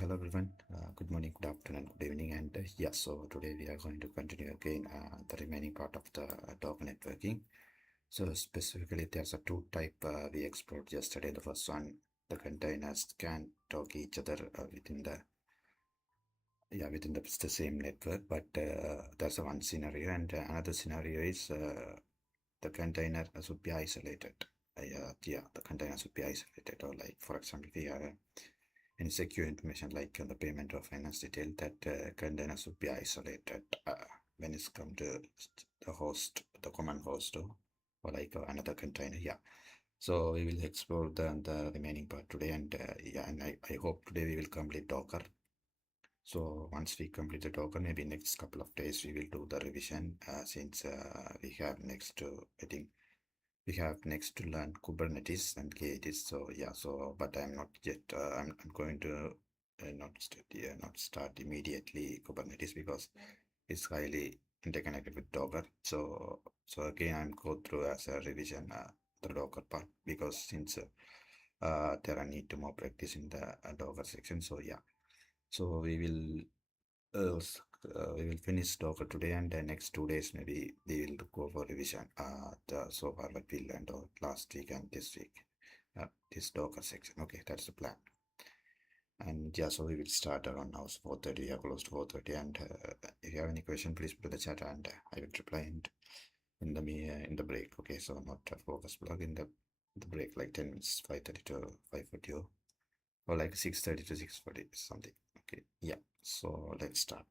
Hello everyone. Good morning, good afternoon, good evening, and so today we are going to continue again the remaining part of the token networking. So specifically, there's a two type we explored yesterday. The first one, the containers can talk each other within the same network, but that's a one scenario, and another scenario is the container should be isolated. The container should be isolated, or like for example, we have any secure information like the payment or finance detail that container should be isolated when it's come to the host, the common host, or like another container. So we will explore the remaining part today, and I hope today we will complete Docker. So once we complete the Docker, maybe next couple of days we will do the revision since we have next to, I think we have next to learn Kubernetes and K8s. So but I'm not yet. I'm going to not start immediately Kubernetes because it's highly interconnected with Docker. So again, I'm go through as a revision the Docker part because since there are need to more practice in the Docker section. So we will finish Docker today, and the next 2 days maybe we will go for revision. So far what we learned last week and this week, this Docker section. Okay, that's the plan. And so we will start around now 4:30. We are close to 4:30. And if you have any question, please put in the chat, and I will reply in the break. Okay, so not a focus blog in the break, like 10 minutes, 5:30 to 5:40, or like 6:30 to 6:40 something. Okay, so let's start.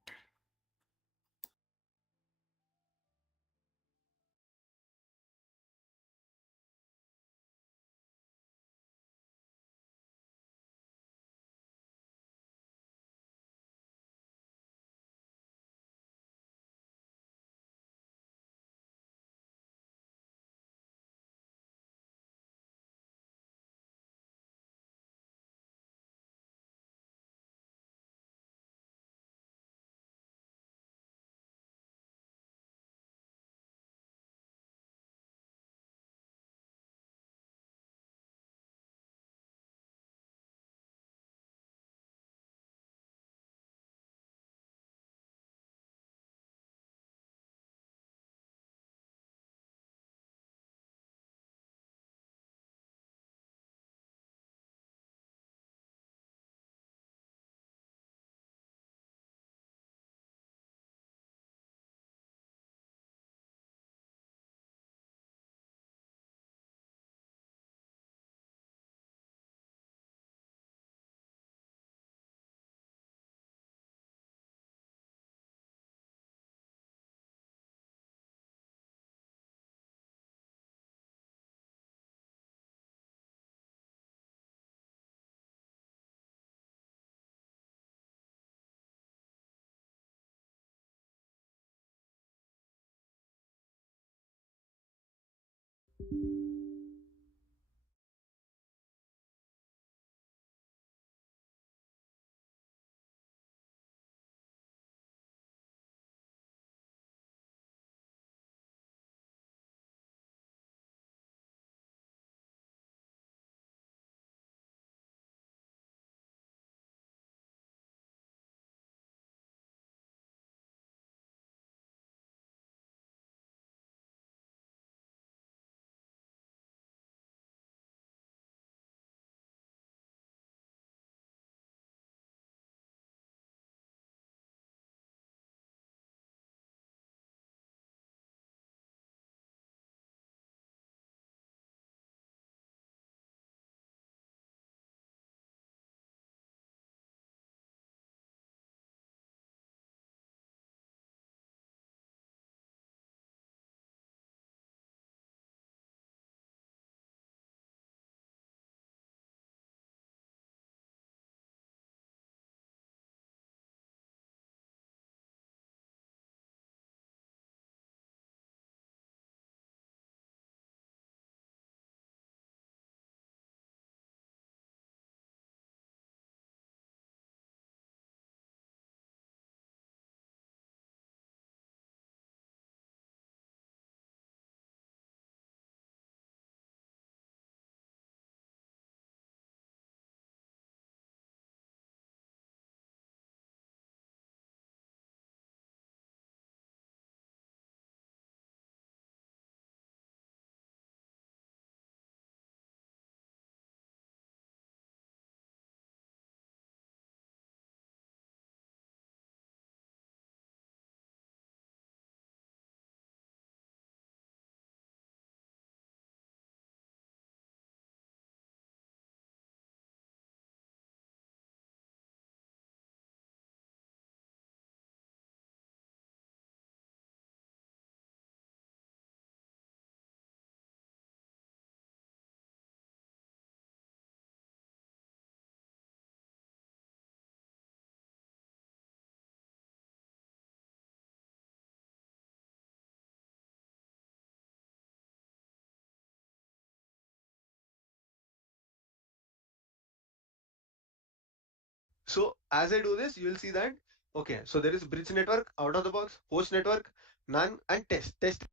So as I do this, you will see that, okay, so there is bridge network out of the box, host network, none, and test. Test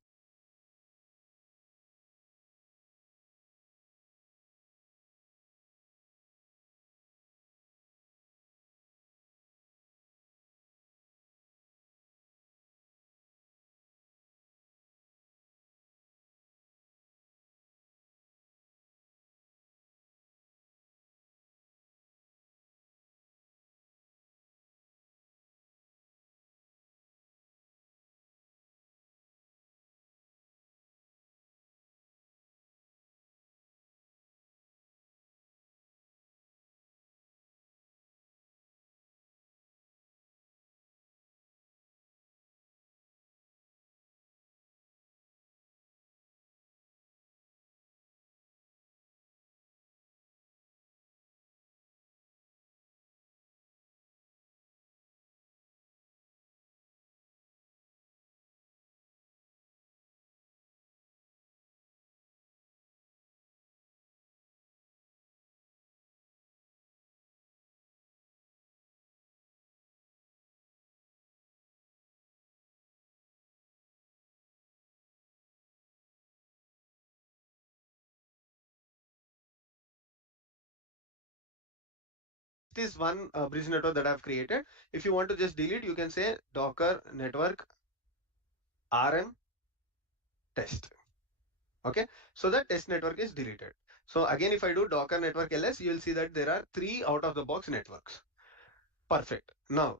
is one bridge network that I've created. If you want to just delete, you can say Docker network RM test. Okay, so the test network is deleted. So again, if I do Docker network ls, you will see that there are three out of the box networks. Perfect. Now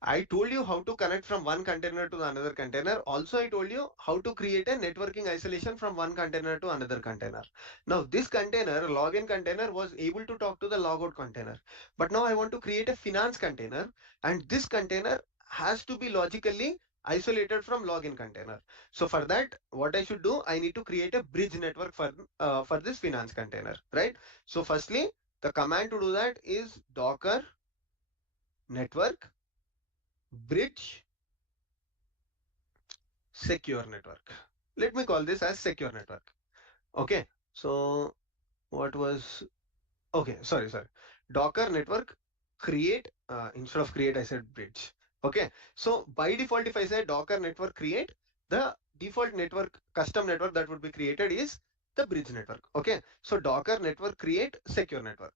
I told you how to connect from one container to the another container. Also, I told you how to create a networking isolation from one container to another container. Now, this container, login container, was able to talk to the logout container. But now I want to create a finance container, and this container has to be logically isolated from login container. So for that, what I should do, I need to create a bridge network for this finance container, right? So firstly, the command to do that is Docker network bridge secure network. Let me call this as secure network. Okay. So what was, okay, sorry. Docker network create, instead of create, I said bridge. Okay. So by default, if I say Docker network create, the default network, custom network that would be created is the bridge network. Okay. So Docker network create secure network.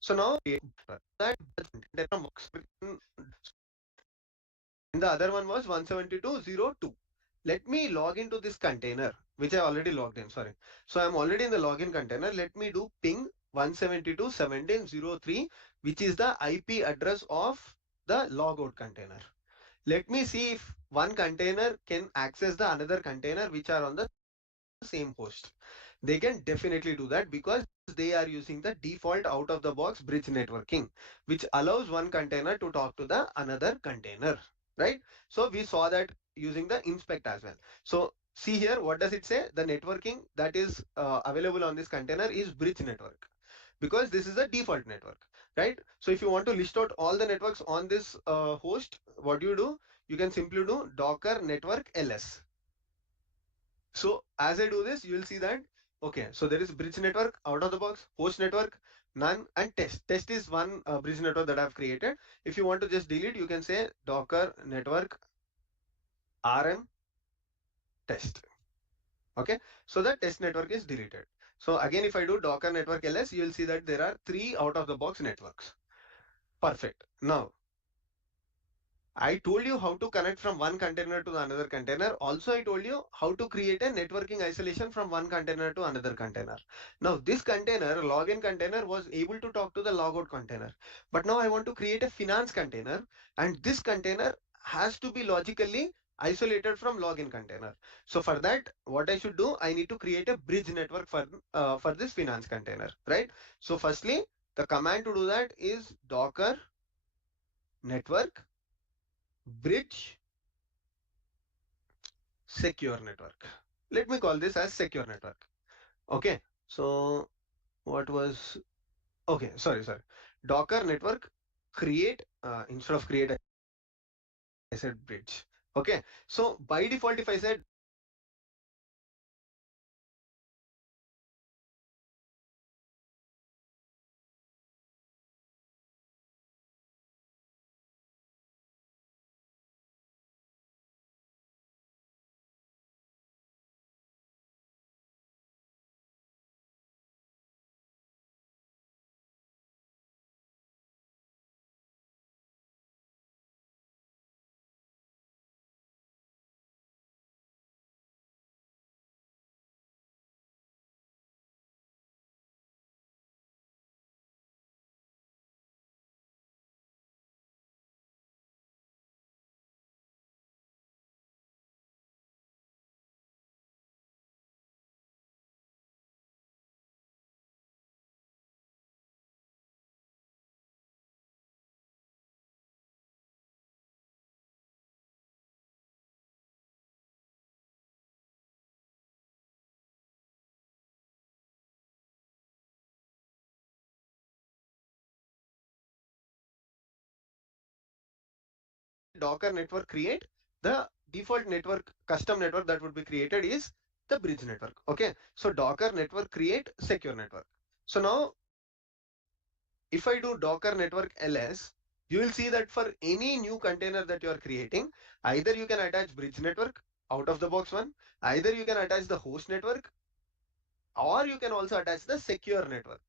So now that works. And the other one was 172.0.2. Let me log into this container, which I already logged in, sorry. So I'm already in the login container. Let me do ping 172.17.0.3, which is the IP address of the logout container. let me see if one container can access the another container which are on the same host. They can definitely do that because they are using the default out of the box bridge networking, which allows one container to talk to the another container, right? So we saw that using the inspect as well. So see here, what does it say? The networking that is available on this container is bridge network, because this is a default network, right? So if you want to list out all the networks on this host, what do? You can simply do docker network ls. So as I do this, you will see that, okay, so there is bridge network out of the box, host network, none, and test. Test is one bridge network that I've created. If you want to just delete, you can say docker network rm test. Okay, so the test network is deleted. So again, if I do docker network ls, you will see that there are three out of the box networks. Perfect. Now I told you how to connect from one container to the another container. Also, I told you how to create a networking isolation from one container to another container. Now, this container, login container, was able to talk to the logout container. But now I want to create a finance container, and this container has to be logically isolated from login container. So for that, what I should do, I need to create a bridge network for this finance container, right? So firstly, the command to do that is docker network bridge secure network. Let me call this as secure network. Okay. So what was, okay, sorry. Docker network create, instead of create, I said bridge. Okay. So by default, if I said docker network bridge, what will happen is this container will be isolated from this container. So if I do docker network docker network create the default network, custom network that would be created is the bridge network. Okay. So docker network create secure network. So now if I do docker network ls, you will see that for any new container that you are creating, either you can attach bridge network out of the box one, either you can attach the host network, or you can also attach the secure network,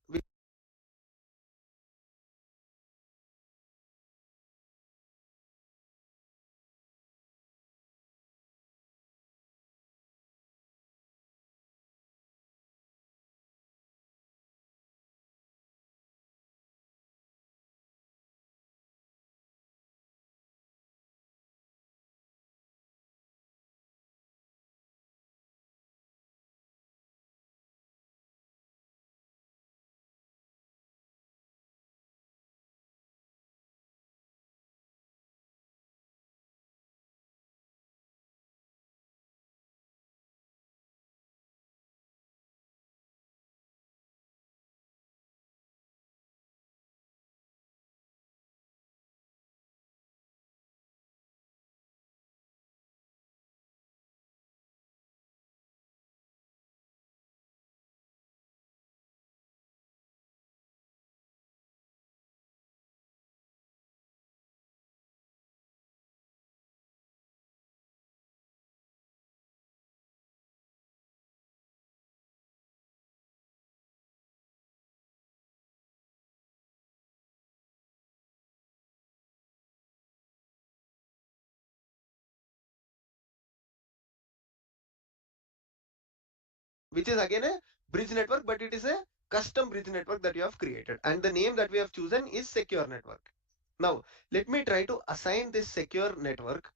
which is again a bridge network, but it is a custom bridge network that you have created. And the name that we have chosen is secure network. Okay. So now Now, let me try to assign this secure network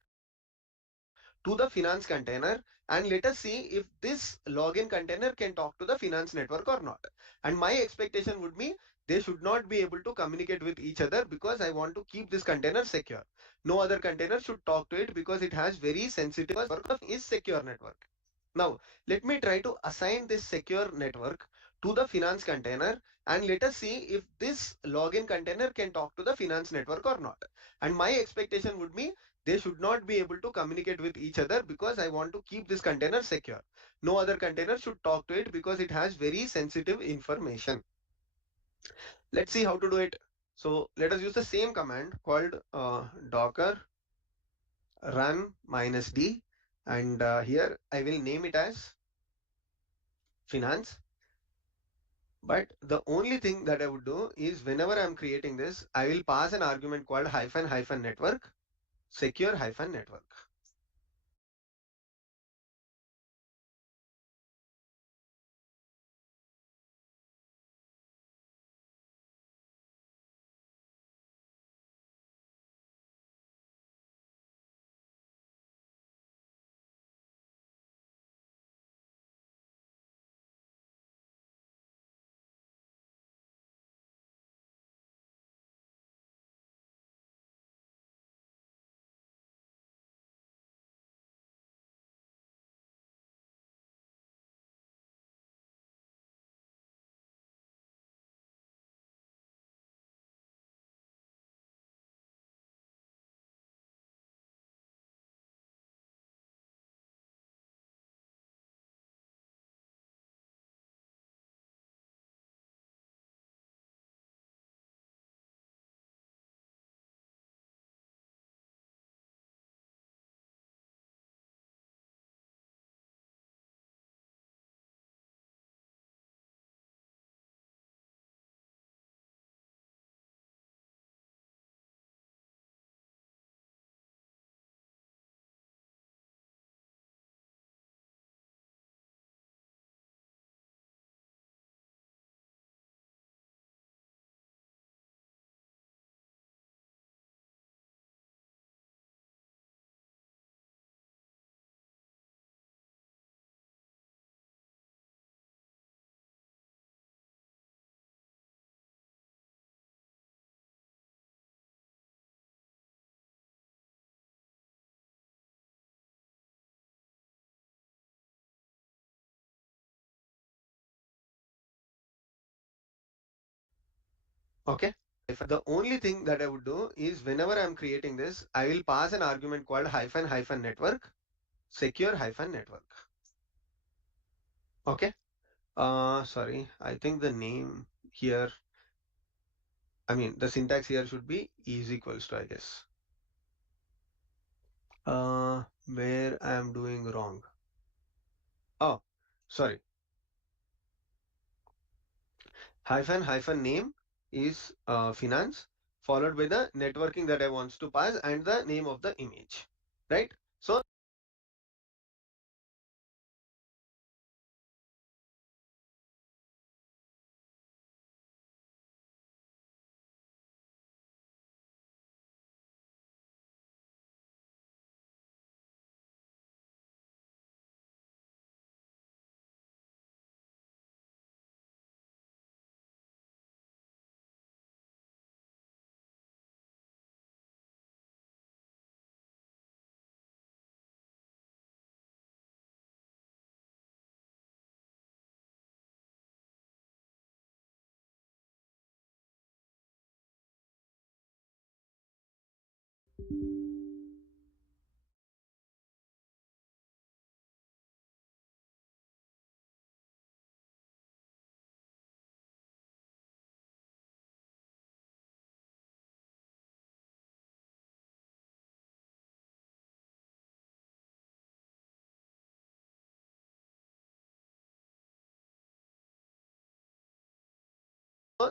to the finance container, and let us see if this login container can talk to the finance network or not. And my expectation would be they should not be able to communicate with each other because I want to keep this container secure. No other container should talk to it because it has very sensitive network is secure network. Now, let me try to assign this secure network to the finance container, and let us see if this login container can talk to the finance network or not. And my expectation would be they should not be able to communicate with each other because I want to keep this container secure. No other container should talk to it because it has very sensitive information. Let's see how to do it. So let us use the same command called docker run -d, and here I will name it as finance. But the only thing that I would do is whenever I'm creating this, I will pass an argument called hyphen network, secure hyphen network. Okay. The only thing that I would do is whenever I'm creating this, I will pass an argument called hyphen network, secure hyphen network. Okay. Sorry, I think the name here, I mean, the syntax here should be is equals to, I guess. Where I am doing wrong. Oh, sorry. Hyphen name is finance, followed by the networking that I wants to pass and the name of the image, right? So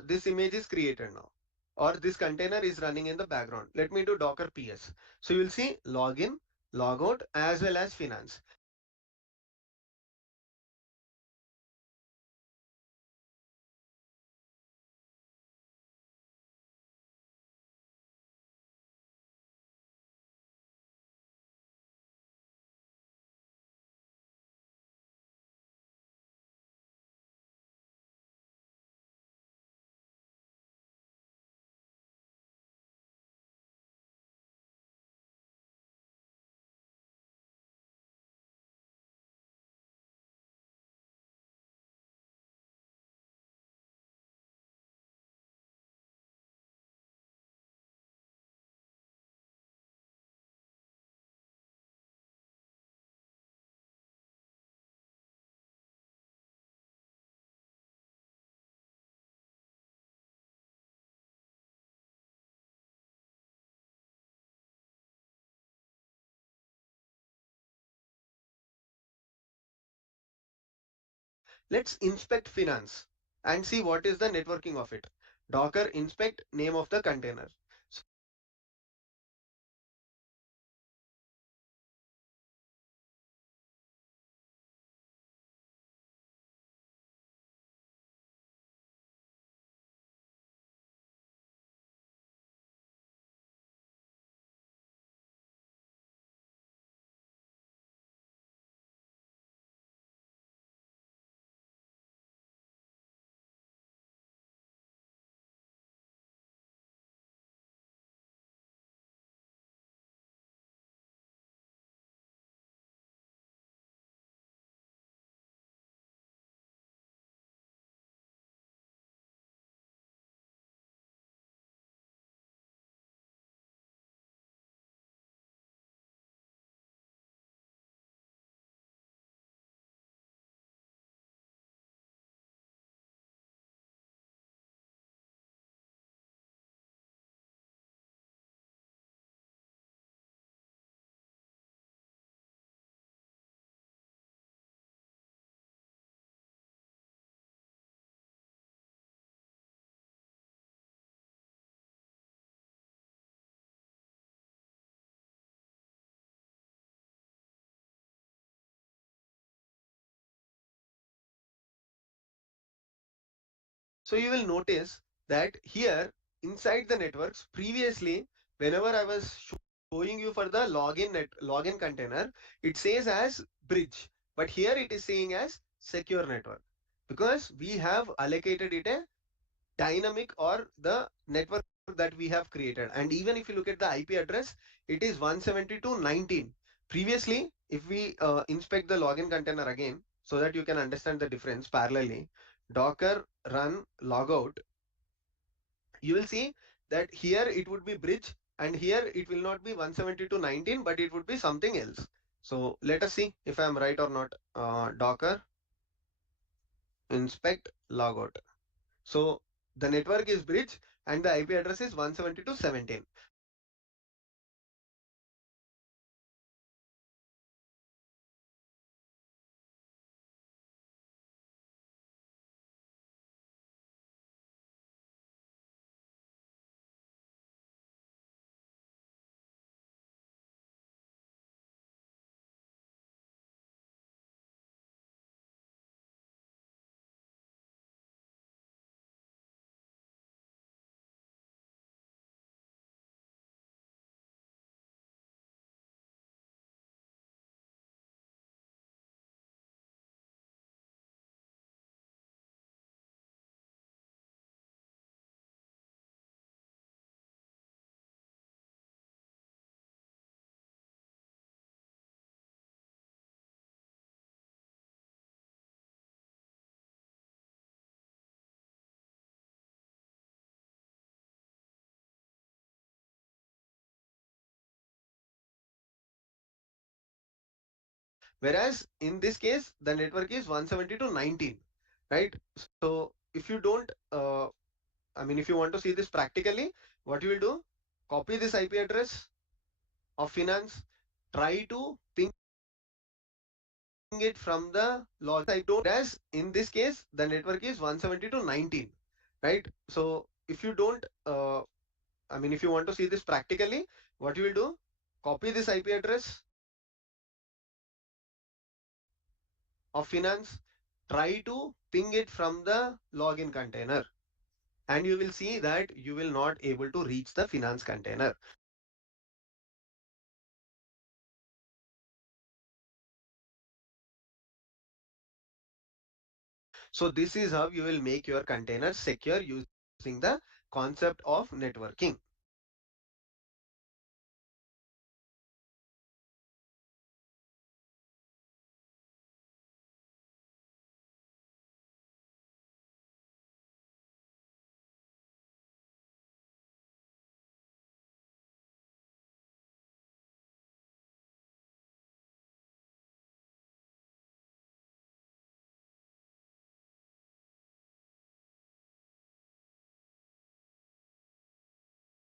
this image is created now, or this container is running in the background. Let me do Docker PS. So you will see login, logout, as well as finance. Let's inspect finance and see what is the networking of it. Docker inspect name of the container. So you will notice that here inside the networks, previously whenever I was showing you for the login container, it says as secure network. But here inside the networks, previously whenever I was showing you for the login container, it says as secure network. But here inside the networks, previously whenever I was showing you for the login container, it says as secure network. So you will notice that here inside the networks, previously whenever I was showing you for the login container, it says as secure network. But here inside the networks, previously whenever I was showing you for the login container, it says as secure network. So you will notice that here inside the networks, previously whenever I was showing you for the login container, it says as secure network. But here inside the networks, previously whenever I was showing you for the login container, it says as secure network. So you will notice that here inside the networks, previously whenever I was showing you for the login container, so you will notice that here inside the networks, previously whenever I was showing you for the login container, it says as bridge. But here it is saying as secure network because we have allocated it a dynamic or the network that we have created. And even if you look at the IP address, it is 172.19. Previously, if we inspect the login container again, so that you can understand the difference parallelly, docker run logout, you will see that here it would be bridge and here it will not be 172.19, but it would be something else. So let us see if I am right or not. Docker inspect logout. So the network is bridge and the IP address is 172.17. So if you want to inspect the network securely, what you will do? Copy this IP address of finance, try to ping it from the login container, and you will see that you will not able to reach the finance container. And you will see that you will not able to reach the finance container. And you will notice that here inside the networks, previously whenever I was showing you for the login container, it says as secure network. But here inside the networks, previously whenever I was showing you for the login container, it says as secure network. So you will notice that here inside the networks, previously whenever I was showing you for the login container, it says as secure network. But here inside the networks, previously whenever I was showing you for the login container, it says as secure network. So you will notice that here it is bridge, whereas in this case the network is 172.19, right? So if you don't if you want to see this practically, what you will do, copy this IP address of finance, try to ping it from the login container. Whereas in this case the network is 172.19, right? So if you don't if you want to see this practically, what you will do, copy this IP address of finance, try to ping it from the login container, and you will see that you will not able to reach the finance container. So this is how you will make your container secure using the concept of networking. So this is how you will make your container secure using the concept of networking.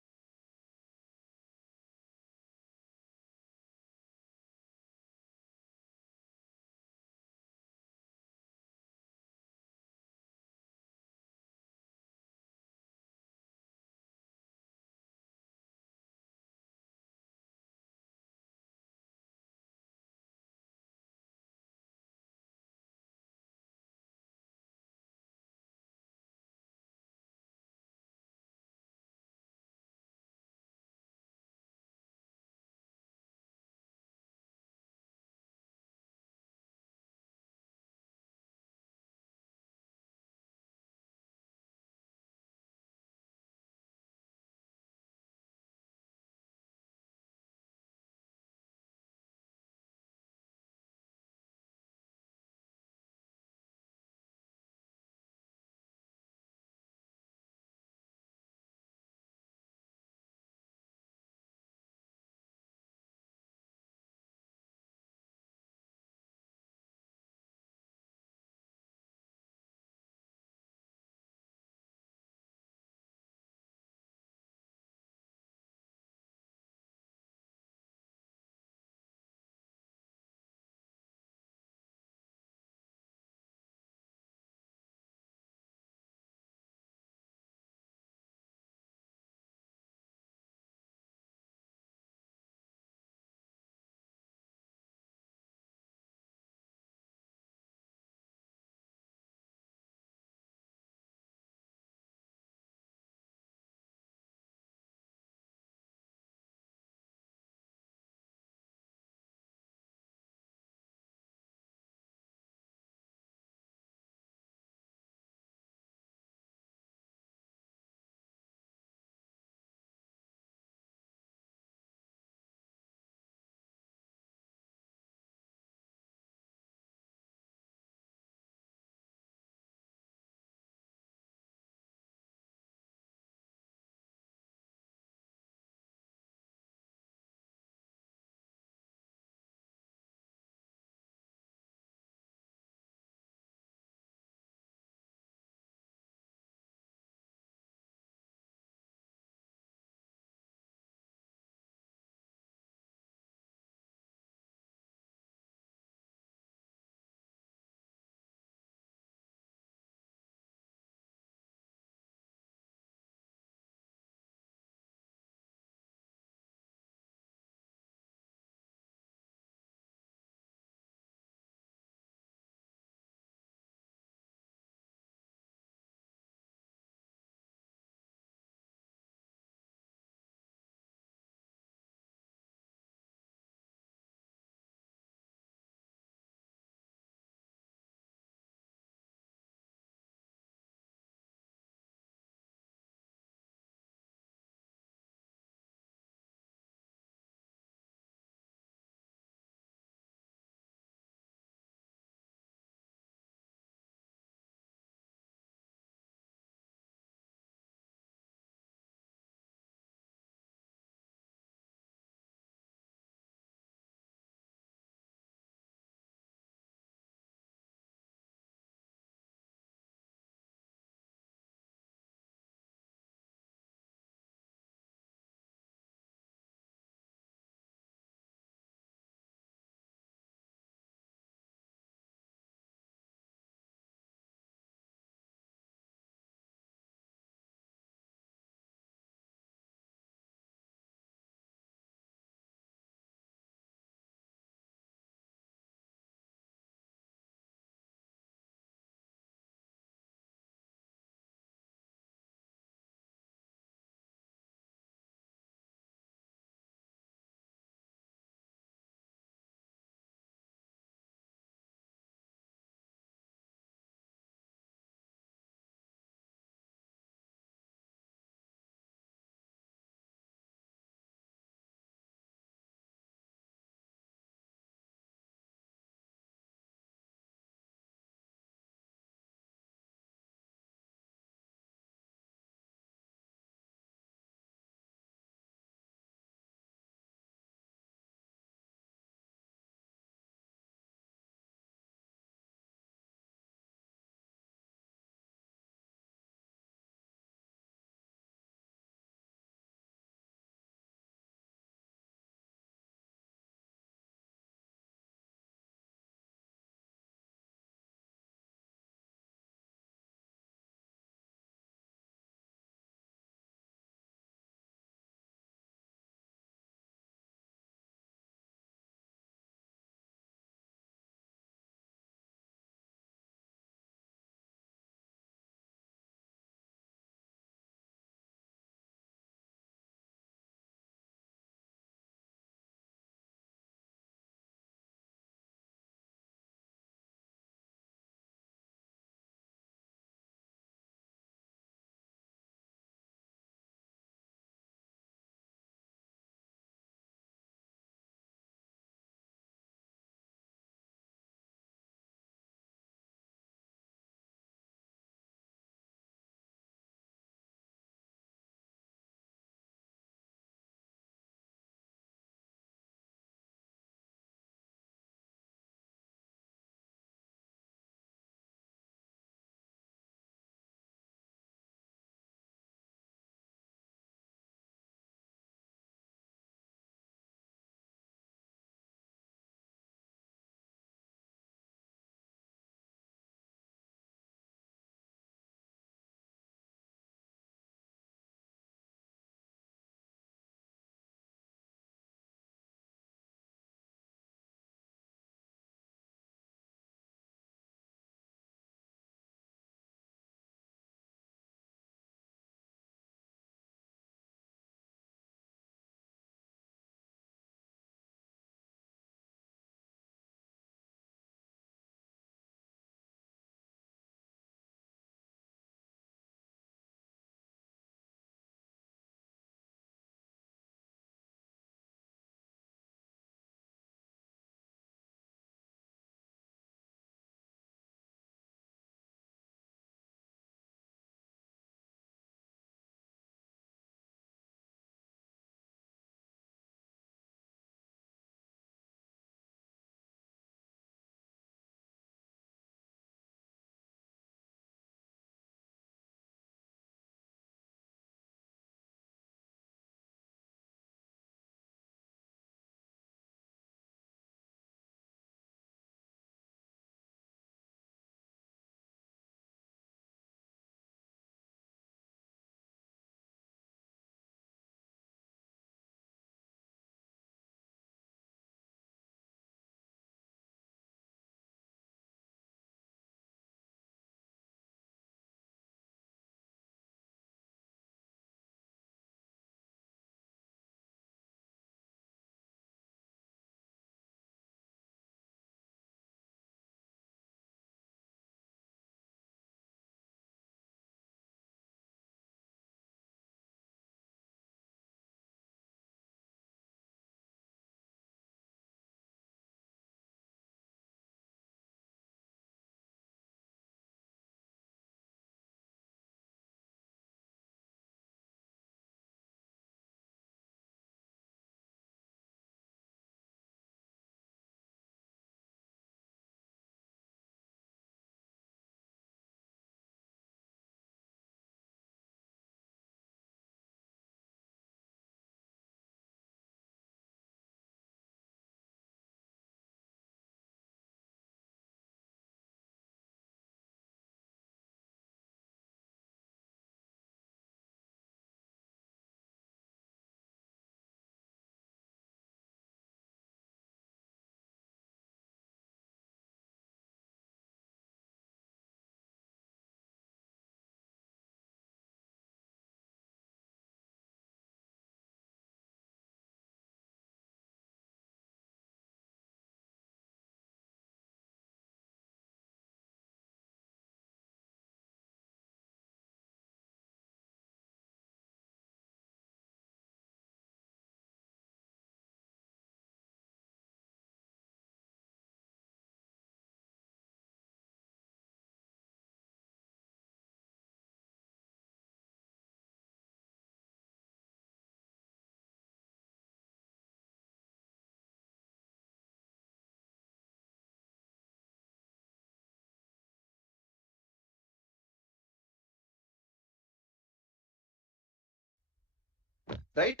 right?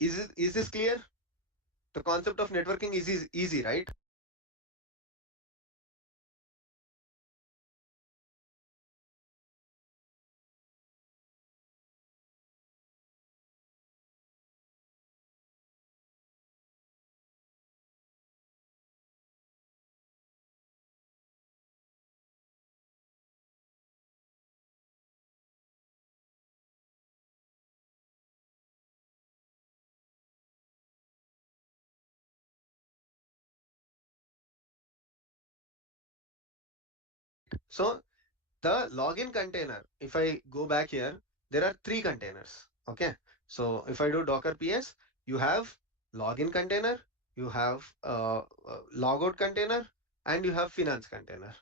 Is this clear? The concept of networking is easy, right? So the login container, if I go back here, there are three containers. Okay. So if I do Docker PS, you have login container, you have logout container, and you have finance container.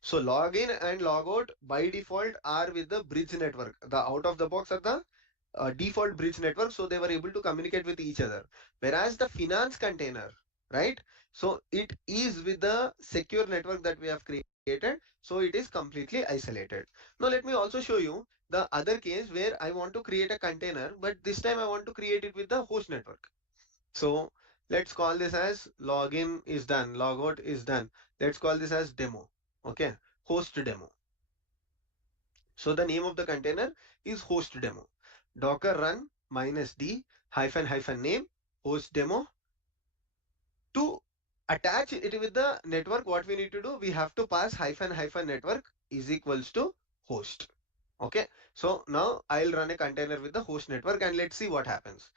So login and logout by default are with the bridge network. The out of the box are the default bridge network, so they were able to communicate with each other. Whereas the finance container, right? So it is with the secure network that we have created, so it is completely isolated. Now let me also show you the other case where I want to create a container, but this time I want to create it with the host network. So let's call this as login is done, logout is done. Let's call this as demo. Okay, host demo. So the name of the container is host demo. Docker run -d hyphen hyphen name host demo. To attach it with the network, what we need to do, we have to pass hyphen hyphen network is equals to host. Okay. So now I'll run a container with the host network and let's see what happens.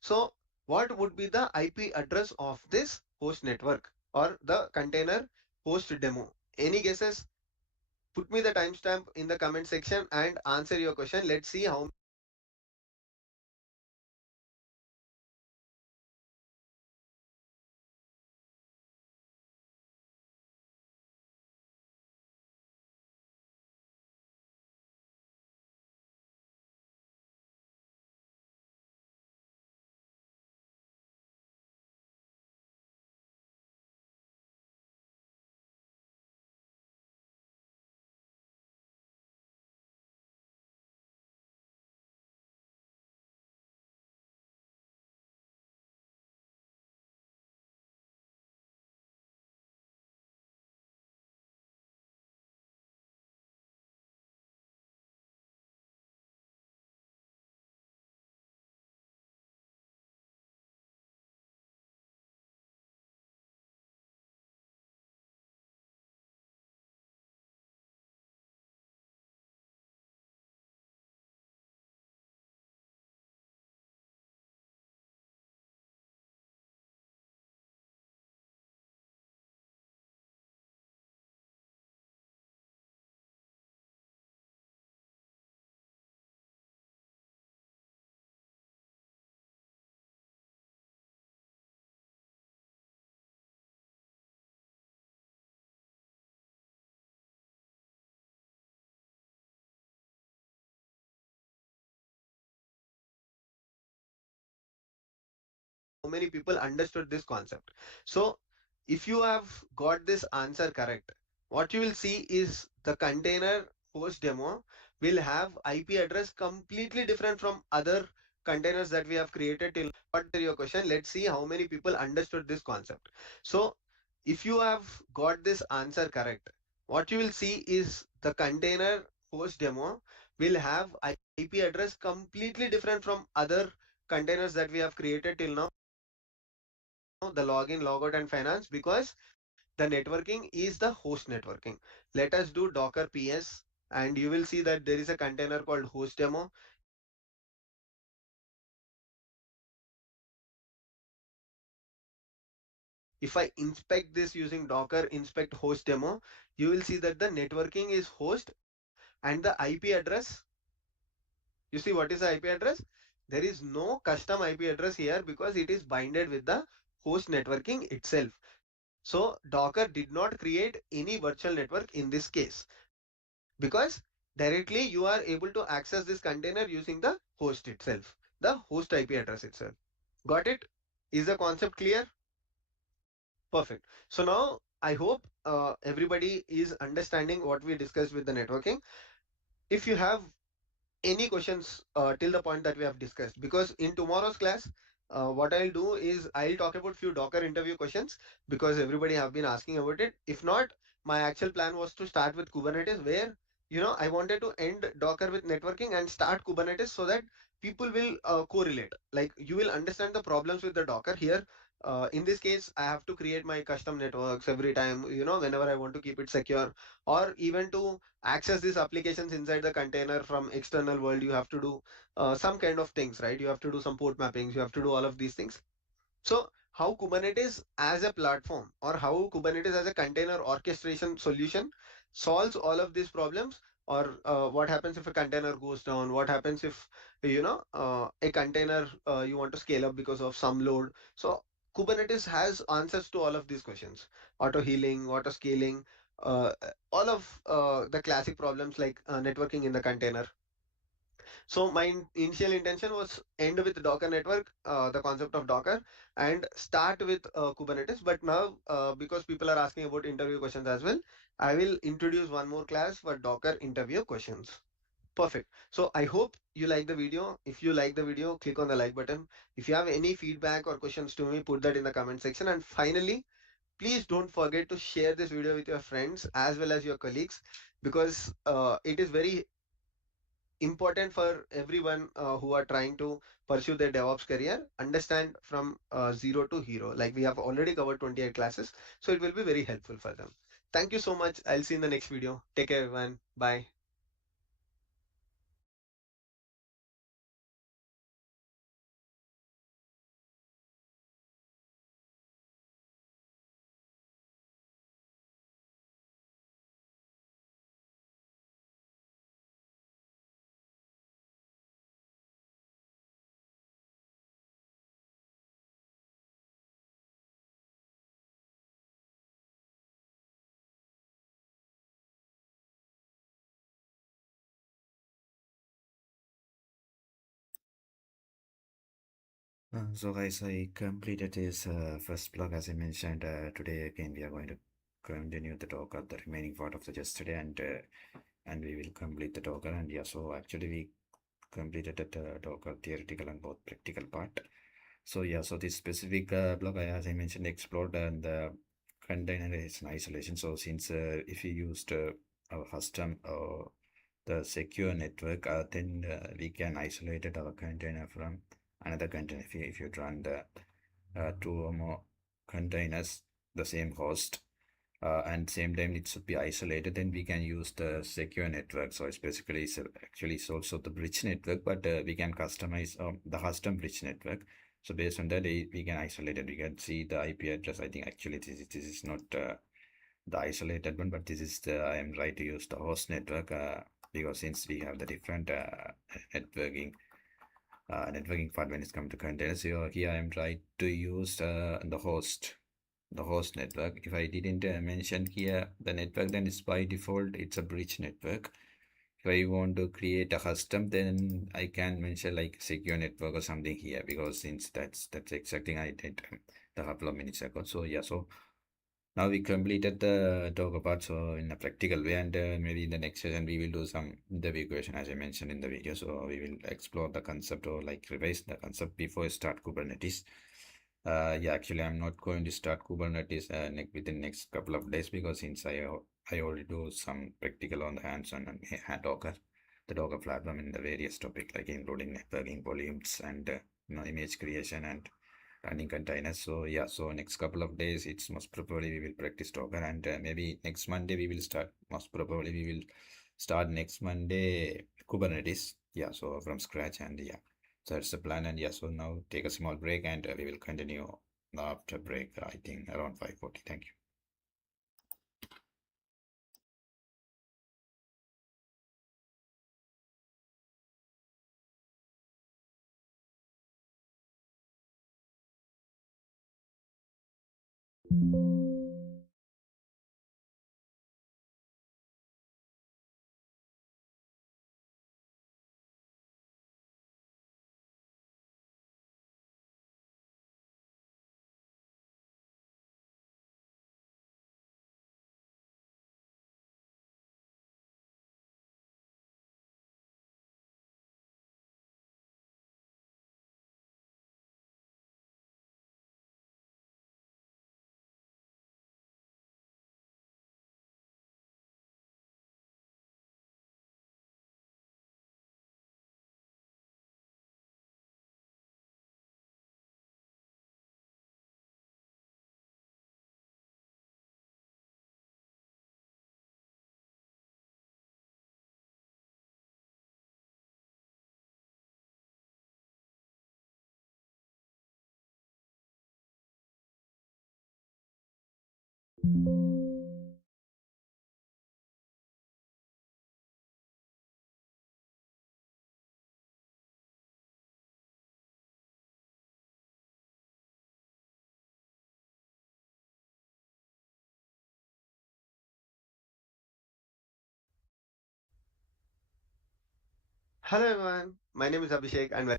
So what would be the IP address of this host network or the container host demo? Any guesses? Put me the timestamp in the comment section and answer your question. Let's see how many people understood this concept. So if you have got this answer correct, what you will see is the container host demo will have IP address completely different from other containers that we have created till what your question. Let's see how many people understood this concept. So if you have got this answer correct, what you will see is the container host demo will have IP address completely different from other containers that we have created till now, the login, logout, and finance, because the networking is the host networking. Let us do Docker PS, and you will see that there is a container called host demo. If I inspect this using Docker inspect host demo, you will see that the networking is host and the IP address. You see what is the IP address? There is no custom IP address here because it is binded with the host networking itself. So Docker did not create any virtual network in this case, because directly you are able to access this container using the host itself, the host IP address itself. Got it? Is the concept clear? Perfect. So now I hope everybody is understanding what we discussed with the networking. If you have any questions till the point that we have discussed, because in tomorrow's class what I'll do is I'll talk about few Docker interview questions because everybody have been asking about it. If not, my actual plan was to start with Kubernetes, where I wanted to end Docker with networking and start Kubernetes so that people will correlate, like you will understand the problems with the Docker here. In this case, I have to create my custom networks every time, whenever I want to keep it secure, or even to access these applications inside the container from external world. You have to do some kind of things, right? You have to do some port mappings, you have to do all of these things. So how Kubernetes as a platform, or how Kubernetes as a container orchestration solution solves all of these problems, or what happens if a container goes down, what happens if a container you want to scale up because of some load. So Kubernetes has answers to all of these questions: auto healing, auto scaling, uh, all of the classic problems like networking in the container. So my initial intention was end with Docker network, the concept of Docker, and start with Kubernetes. But now, because people are asking about interview questions as well, I will introduce one more class for Docker interview questions. Perfect. So I hope you like the video. If you like the video, click on the like button. If you have any feedback or questions to me, put that in the comment section. And finally, please don't forget to share this video with your friends as well as your colleagues, because it is very important for everyone who are trying to pursue their DevOps career, understand from zero to hero. Like we have already covered 28 classes, so it will be very helpful for them. Thank you so much. I'll see you in the next video. Take care, everyone. Bye. So guys, I completed this first blog as I mentioned. Today again we are going to continue the talk of the remaining part of the yesterday, and we will complete the talk. And yeah, so actually we completed the talk of theoretical and both practical part. So yeah, so this specific blog, as I mentioned, explored and the containerization isolation. So since if you used our custom the secure network, then we can isolate our container from another container. If you run the two or more containers, the same host, and same time it should be isolated, then we can use the secure network. So it's basically actually it's also the bridge network, but we can customize the custom bridge network. So based on that, we can isolate it. We can see the IP address. I think actually this is not the isolated one, but this is the I am right to use the host network because since we have the different networking networking part when it's come to containers. So here I am trying to use the host network. If I didn't mention here the network, then it's by default it's a bridge network. If I want to create a custom, then I can mention like secure network or something here, because since that's exactly I did the couple of minutes ago. So yeah, so now we completed the talk about so in a practical way, and maybe in the next session we will do some interview question as I mentioned in the video. So we will explore the concept or like revise the concept before I start Kubernetes. Yeah, actually I'm not going to start Kubernetes within next couple of days, because since I already do some practical on the hands-on and Docker, the Docker platform in the various topic like including networking volumes and image creation and running containers. So yeah, so next couple of days it's most probably we will practice Docker, and maybe next Monday we will start, most probably we will start next Monday Kubernetes. Yeah, so from scratch, and yeah, so that's the plan. And yeah, so now take a small break, and we will continue after break, I think around 5:40. Thank you. Hello everyone, my name is Abhishek and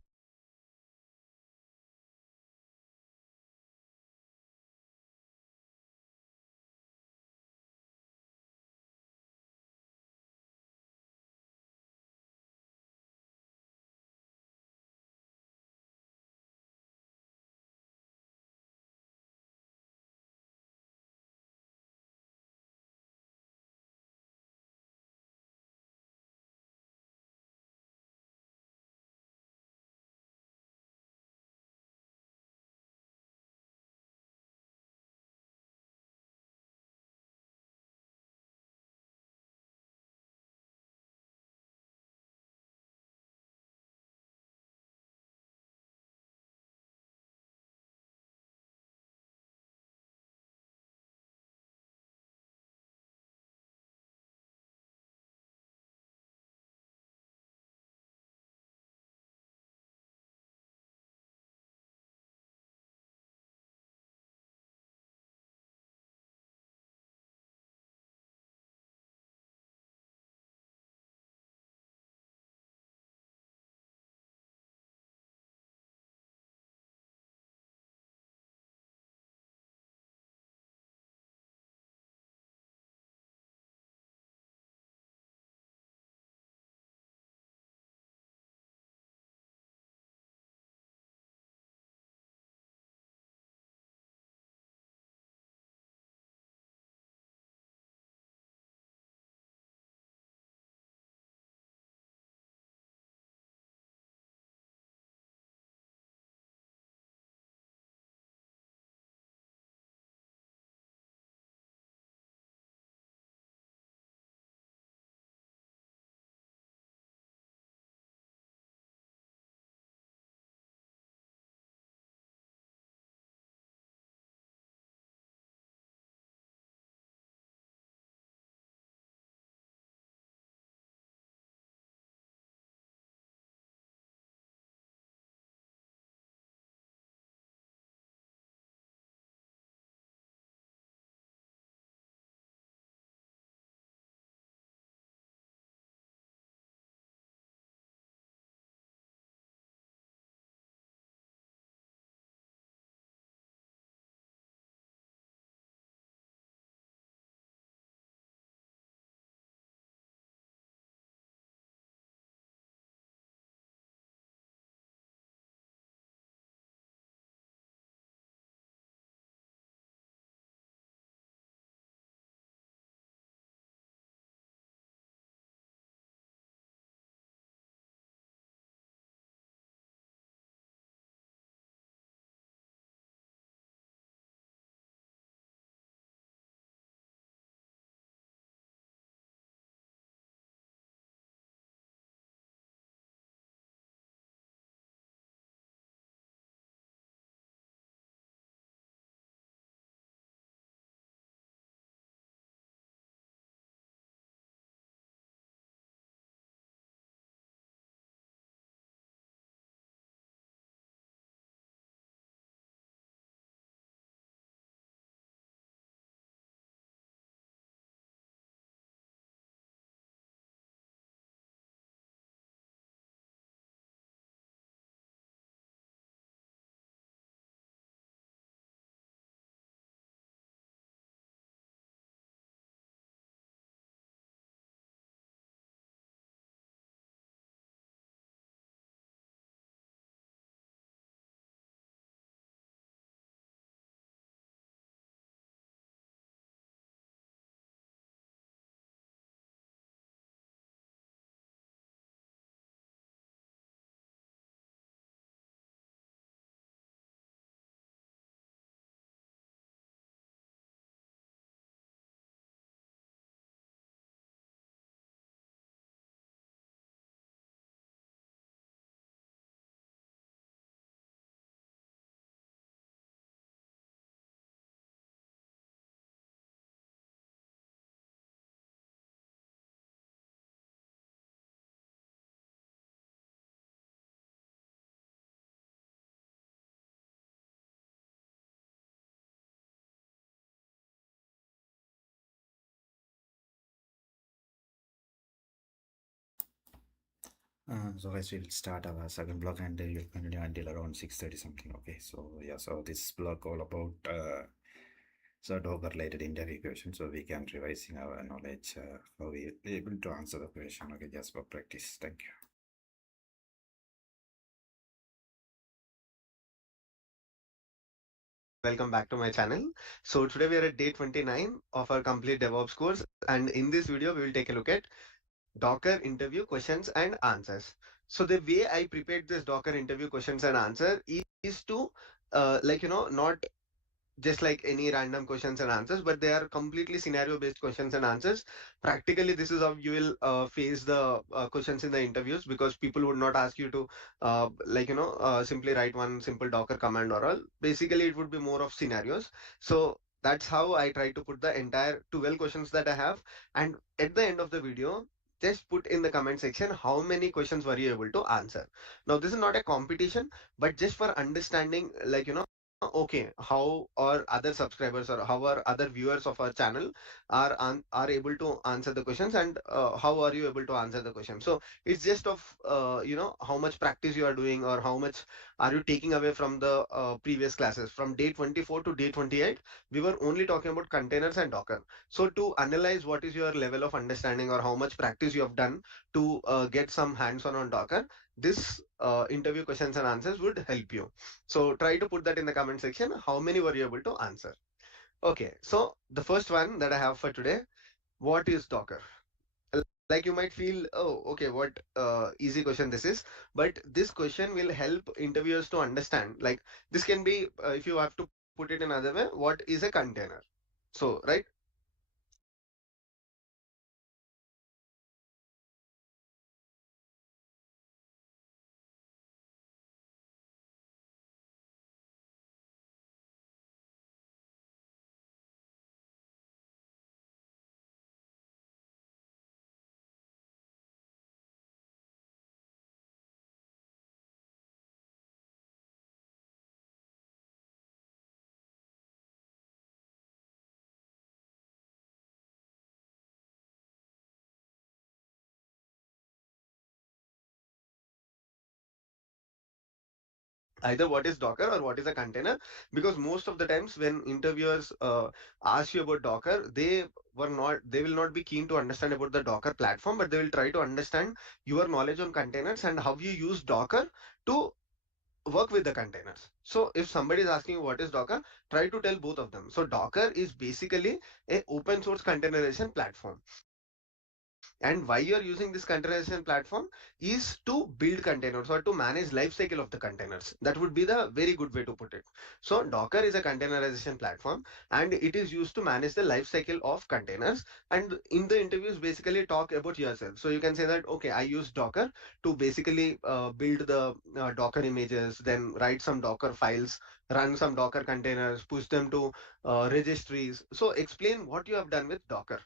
So guys, we'll start our second block and we'll continue until around 6:30 something. Okay, so yeah, so this block all about so Docker related interview questions, so we can revising our knowledge how we able to answer the question. Okay, just for practice. Thank you. Welcome back to my channel. So today we are at day 29 of our complete DevOps course, and in this video we will take a look at Docker interview questions and answers. So the way I prepared this Docker interview questions and answer is to not just like any random questions and answers, but they are completely scenario based questions and answers. Practically this is how you will face the questions in the interviews, because people would not ask you to simply write one simple docker command or all. Basically it would be more of scenarios. So that's how I try to put the entire 12 questions that I have, and at the end of the video just put in the comment section how many questions were you able to answer. Now this is not a competition, but just for understanding, okay, how our other subscribers or how our other viewers of our channel are able to answer the questions, and how are you able to answer the question. So it's just of how much practice you are doing, or how much are you taking away from the previous classes. From day 24 to day 28 we were only talking about containers and Docker. So to analyze what is your level of understanding or how much practice you have done to get some hands on Docker, this interview questions and answers would help you. So try to put that in the comment section. How many were you able to answer? Okay, so the first one that I have for today, what is Docker? Like you might feel, oh, okay, what easy question this is, but this question will help interviewers to understand. Like this can be, if you have to put it in another way, what is a container? So, right? Either what is Docker or what is a container, because most of the times when interviewers ask you about Docker, they will not be keen to understand about the Docker platform, but they will try to understand your knowledge on containers and how you use Docker to work with the containers. So if somebody is asking you what is Docker, try to tell both of them. So Docker is basically a open source containerization platform, and why you are using this containerization platform is to build containers or to manage life cycle of the containers. That would be the very good way to put it. So Docker is a containerization platform, and it is used to manage the life cycle of containers. And in the interviews basically talk about yourself. So you can say that, okay, I use Docker to basically build the Docker images, then write some Docker files, run some Docker containers, push them to registries. So explain what you have done with Docker.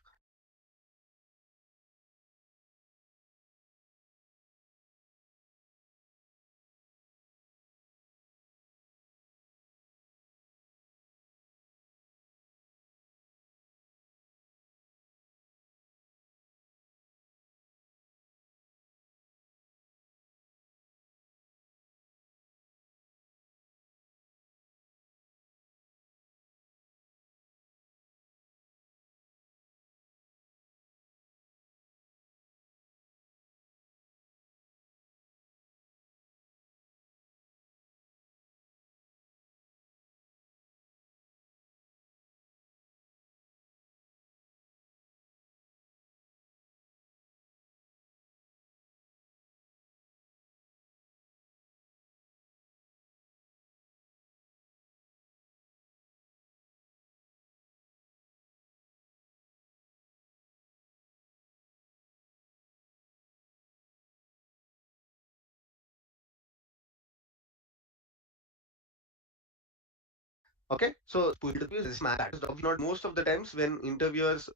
Okay, so push interviews is that is not most of the times when interviewers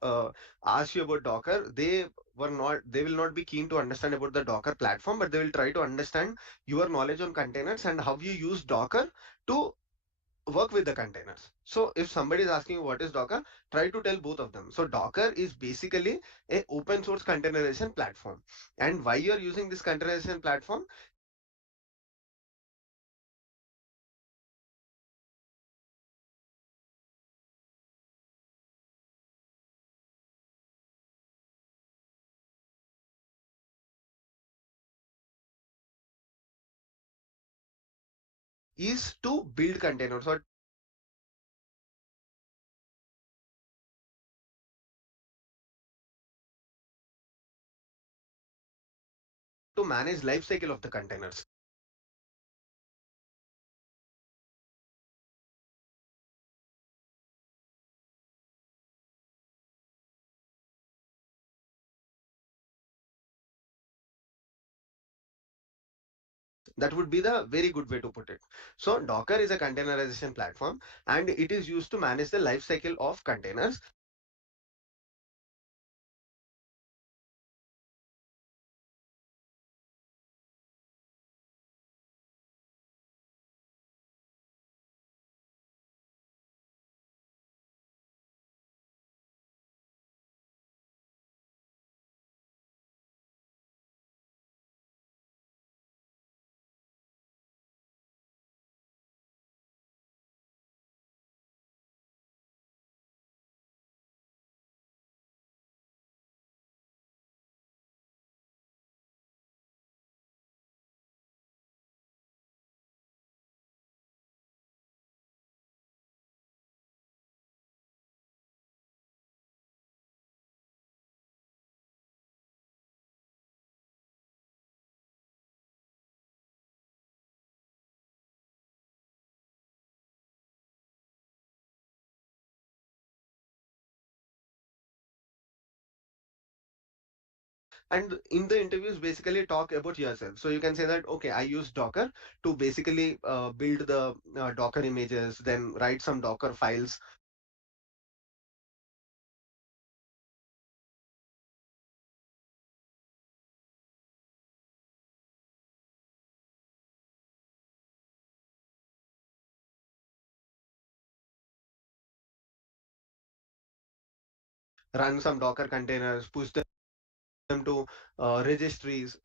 ask you about Docker, they will not be keen to understand about the Docker platform, but they will try to understand your knowledge on containers and how you use Docker to work with the containers. So if somebody is asking what is Docker, try to tell both of them. So Docker is basically a open source containerization platform. And why you're using this containerization platform is to build containers or to manage life cycle of the containers. That would be the very good way to put it. So Docker is a containerization platform and it is used to manage the life cycle of containers. And in the interviews, basically talk about yourself. So you can say that, okay, I use Docker to basically build the Docker images, then write some Docker files. Run some Docker containers, push them to registries.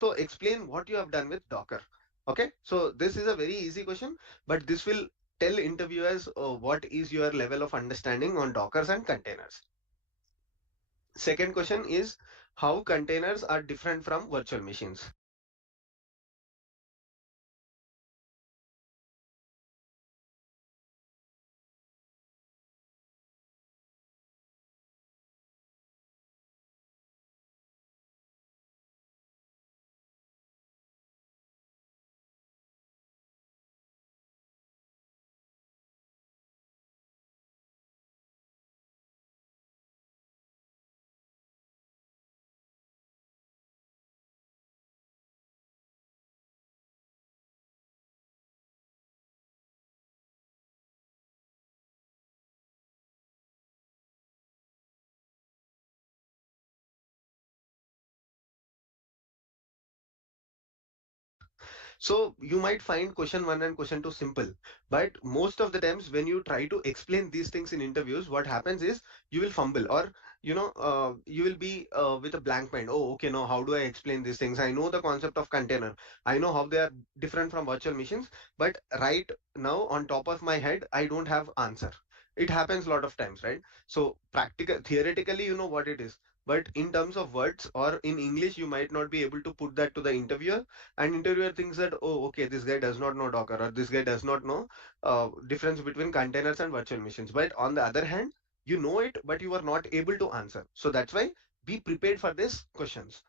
So explain what you have done with Docker. Okay, so this is a very easy question, but this will tell interviewers what is your level of understanding on Dockers and containers. Second question is how containers are different from virtual machines. So you might find question one and question two simple, but most of the times when you try to explain these things in interviews, what happens is you will fumble or you will be with a blank mind. Oh, okay, now how do I explain these things? I know the concept of container. I know how they are different from virtual machines, but right now on top of my head, I don't have answer. It happens a lot of times, right? So practical, theoretically, you know what it is. But in terms of words or in English, you might not be able to put that to the interviewer, and interviewer thinks that, oh, okay, this guy does not know Docker or this guy does not know difference between containers and virtual machines. But on the other hand, you know it, but you are not able to answer. So that's why be prepared for these questions.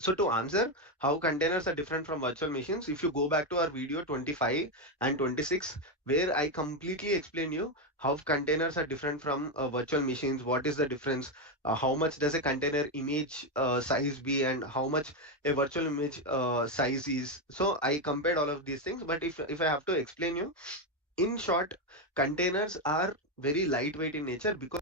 So to answer how containers are different from virtual machines, if you go back to our video 25 and 26, where I completely explain you how containers are different from virtual machines, what is the difference, how much does a container image size be, and how much a virtual image size is. So I compared all of these things, but if I have to explain you, in short, containers are very lightweight in nature because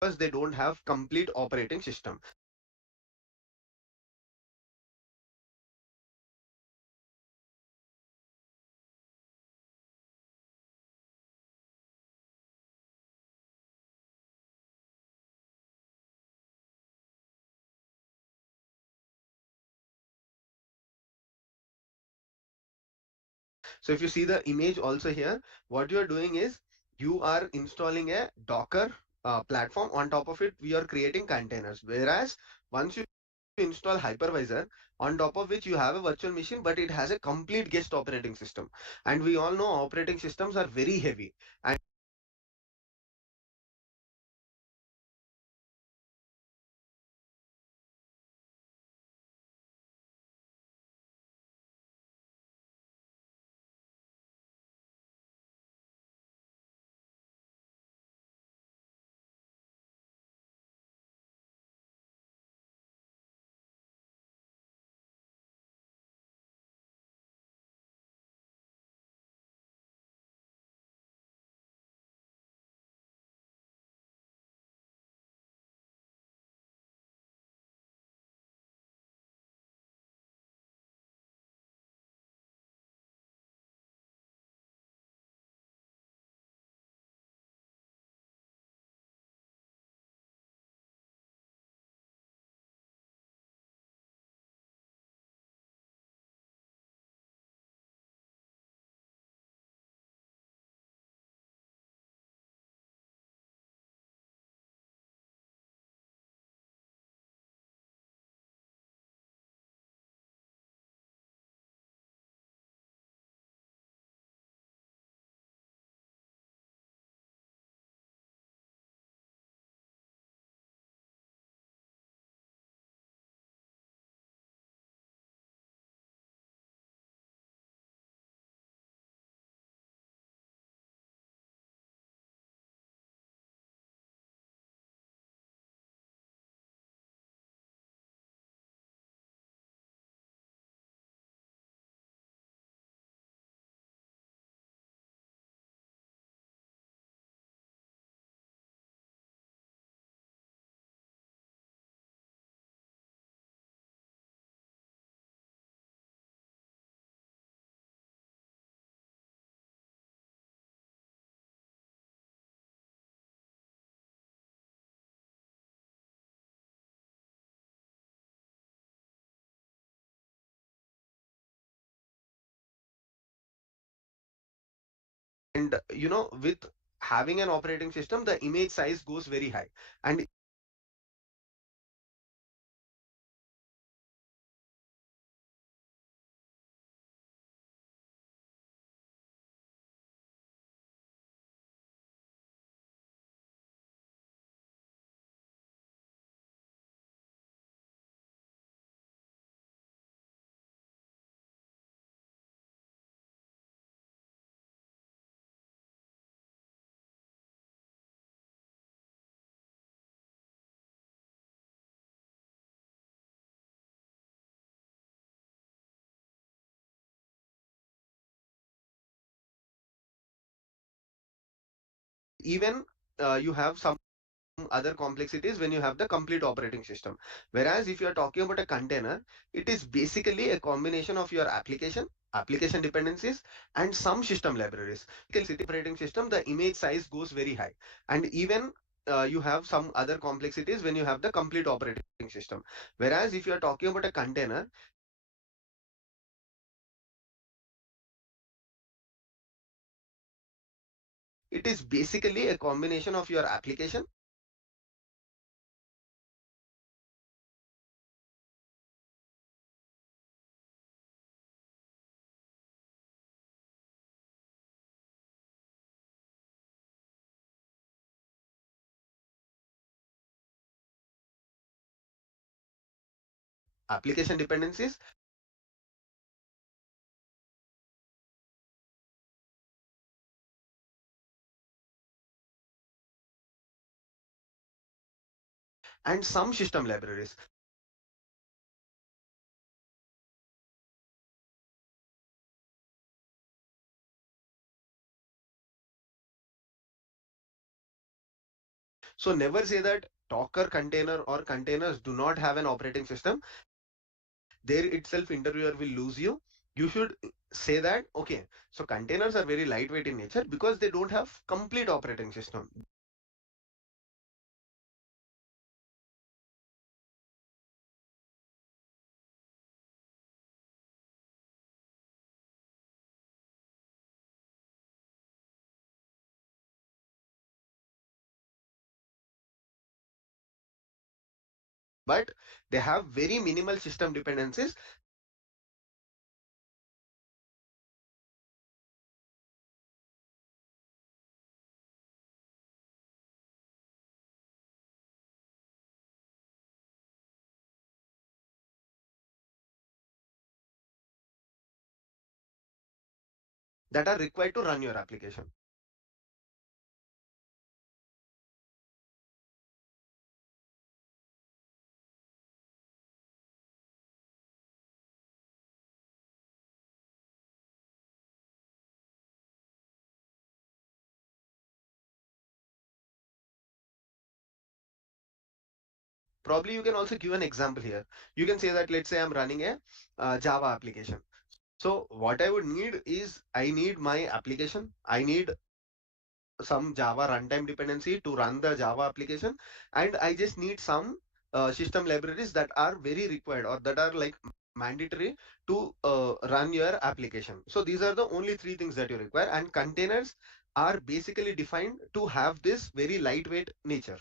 because they don't have complete operating system. So if you see the image also here, what you are doing is you are installing a Docker platform. On top of it, we are creating containers. Whereas once you install hypervisor, on top of which you have a virtual machine, but it has a complete guest operating system. And we all know operating systems are very heavy. And with having an operating system, the image size goes very high. And even you have some other complexities when you have the complete operating system. Whereas if you are talking about a container, it is basically a combination of your application dependencies, and some system libraries. City operating system, the image size goes very high. And even you have some other complexities when you have the complete operating system. Whereas if you are talking about a container, it is basically a combination of your application dependencies, and some system libraries. So never say that Docker container or containers do not have an operating system. There itself interviewer will lose you. You should say that, okay, so containers are very lightweight in nature because they don't have complete operating system. They have very minimal system dependencies. So that is the difference between containers and wortual machines. But they have very minimal system dependencies that are required to run your application. So these are the only three things that you require. And containers are basically defined to have this very lightweight nature. They don't have complete operating system. That are required to run your application. Probably you can also give an example here. You can say that, let's say I'm running a Java application. So what I would need is, I need my application. I need some Java runtime dependency to run the Java application, and I just need some system libraries that are very required or that are like mandatory to run your application. So these are the only three things that you require, and containers are basically defined to have this very lightweight nature.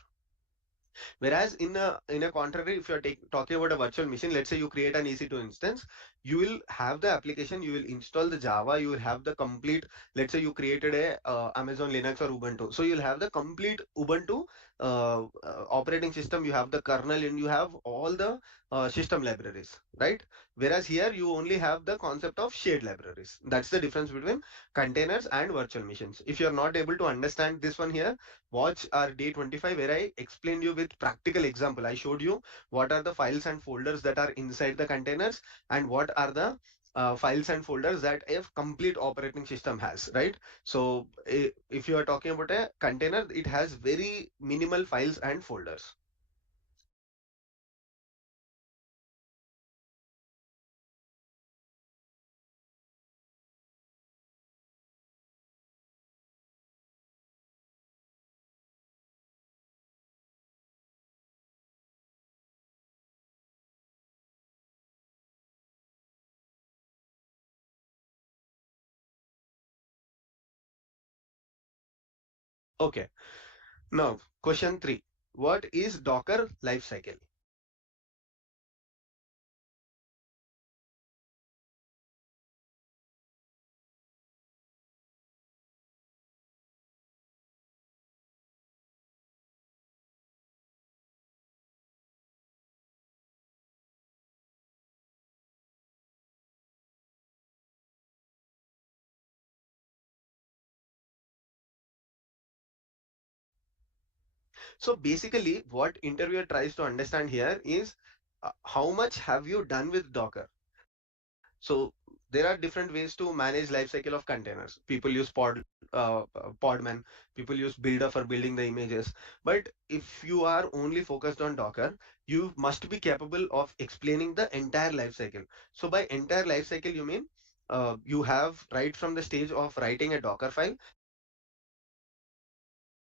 Whereas in a contrary, if you're talking about a virtual machine, let's say you create an EC2 instance, you will have the application, you will install the Java, you will have the complete. Let's say you created a Amazon Linux or Ubuntu, so you'll have the complete Ubuntu operating system. You have the kernel and you have all the system libraries, right? Whereas here you only have the concept of shared libraries. That's the difference between containers and virtual machines. If you're not able to understand this one here, watch our day 25 where I explained you with practical example. I showed you what are the files and folders that are inside the containers and what are the files and folders that a complete operating system has, right? So if you are talking about a container, it has very minimal files and folders. Okay, now question 3. What is Docker lifecycle? So basically, what interviewer tries to understand here is how much have you done with Docker? So there are different ways to manage life cycle of containers. People use Podman, people use Builder for building the images. But if you are only focused on Docker, you must be capable of explaining the entire life cycle. So by entire life cycle, you mean you have right from the stage of writing a Docker file, you have building the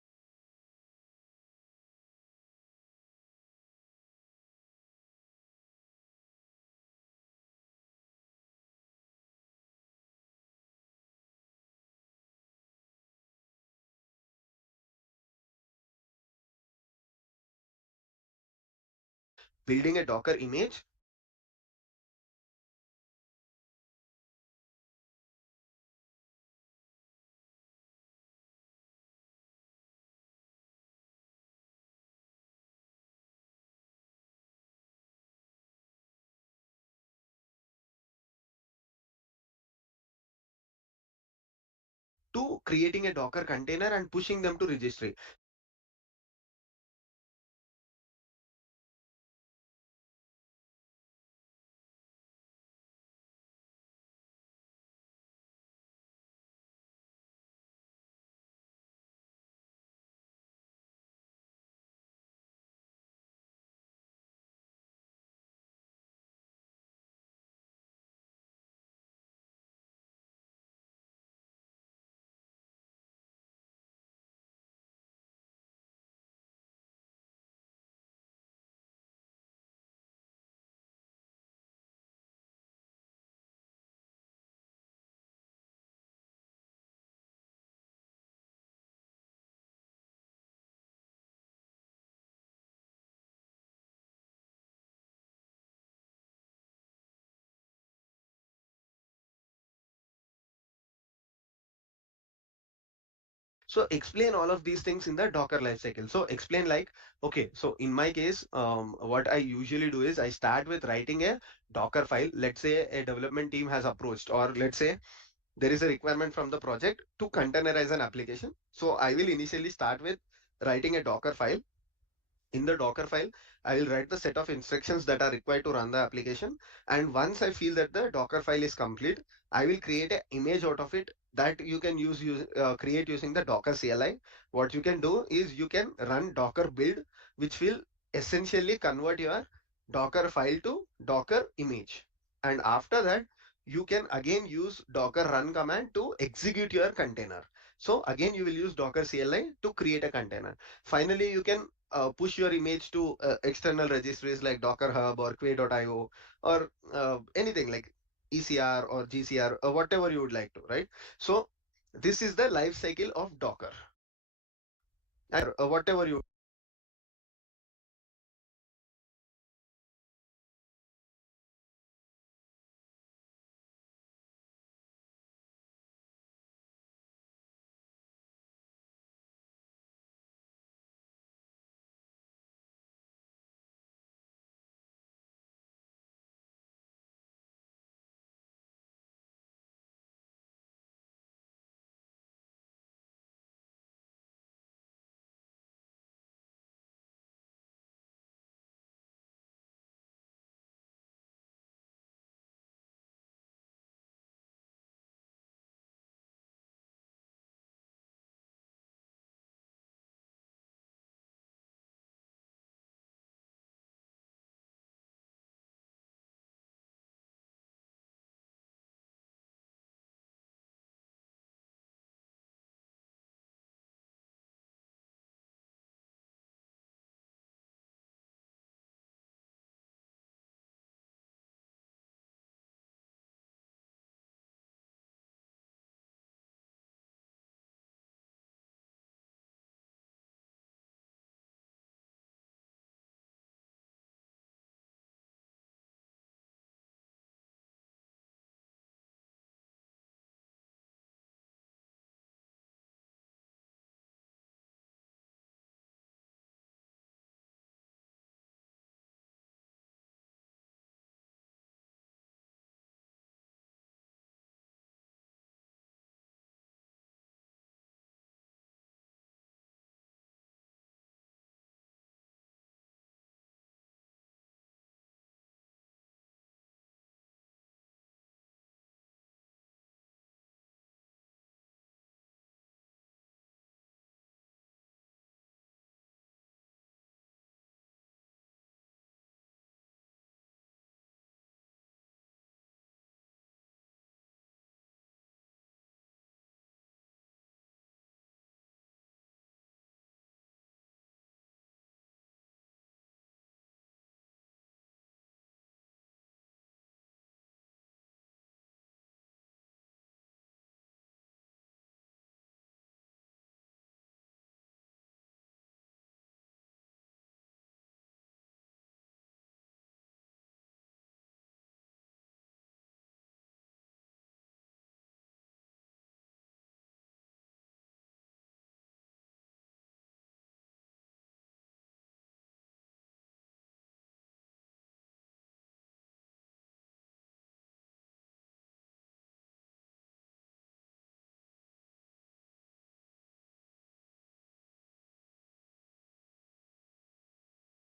images, building a Docker image, to creating a Docker container and pushing them to registry. So basically what interviewer is trying to understand here is how much have you done with Docker? So explain all of these things in the Docker lifecycle. So explain like, okay, so in my case, what I usually do is I start with writing a Docker file. Let's say a development team has approached, or let's say there is a requirement from the project to containerize an application. So I will initially start with writing a Docker file. In the Docker file, I will write the set of instructions that are required to run the application. And once I feel that the Docker file is complete, I will create an image out of it that you can create using the Docker CLI. What you can do is you can run Docker build, which will essentially convert your Docker file to Docker image. And after that, you can again use Docker run command to execute your container. So again, you will use Docker CLI to create a container. Finally, you can push your image to external registries like Docker Hub or Quay.io, or anything like ECR or GCR or whatever you would like to, right? So this is the life cycle of Docker, and whatever you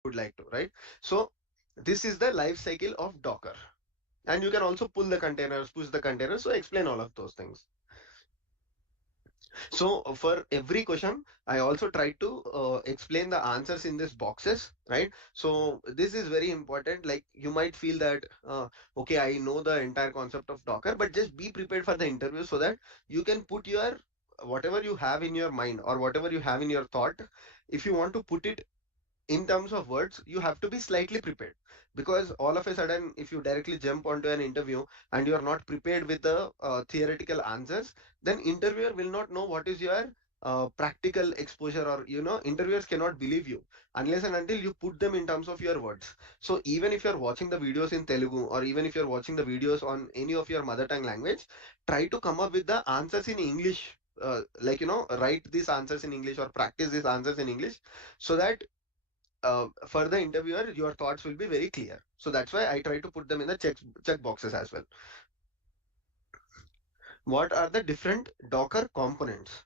would like to, right? So this is the life cycle of Docker. And you can also pull the containers, push the containers. So explain all of those things. So for every question, I also try to explain the answers in these boxes, right? So this is very important. Like you might feel that, okay, I know the entire concept of Docker, but just be prepared for the interview so that you can put your whatever you have in your mind or whatever you have in your thought. If you want to put it in terms of words, you have to be slightly prepared, because all of a sudden if you directly jump onto an interview and you are not prepared with the theoretical answers, then interviewer will not know what is your practical exposure, or interviewers cannot believe you unless and until you put them in terms of your words. So even if you're watching the videos in Telugu, or even if you're watching the videos on any of your mother tongue language, try to come up with the answers in English write these answers in English or practice these answers in English, so that for the interviewer your thoughts will be very clear. So that's why I try to put them in the check boxes as well. What are the different Docker components?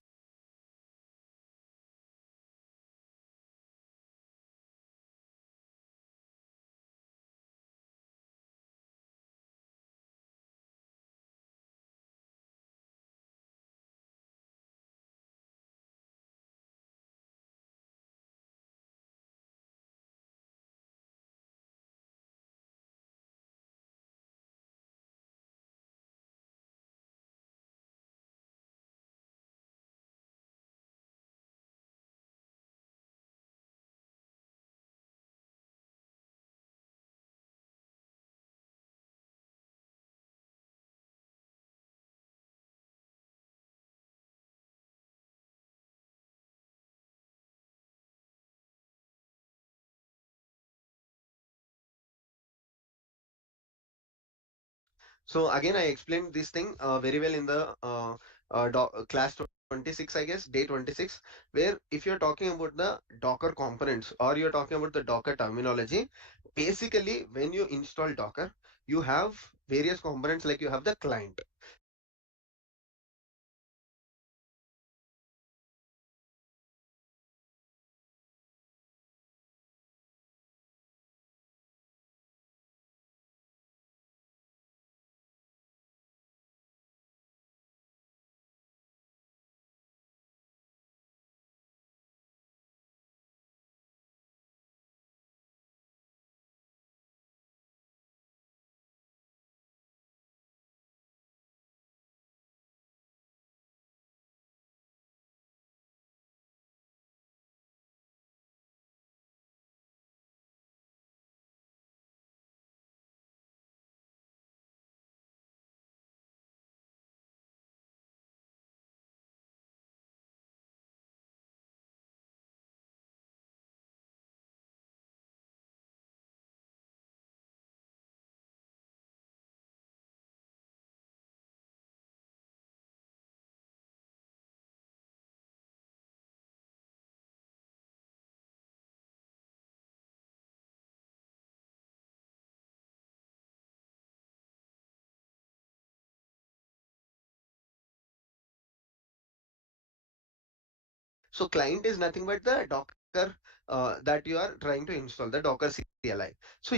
So again, I explained this thing very well in the class 26, I guess, day 26, where if you're talking about the Docker components or you're talking about the Docker terminology, basically when you install Docker, you have various components, like you have the client. So client is nothing but the Docker that you are trying to install, the Docker CLI. So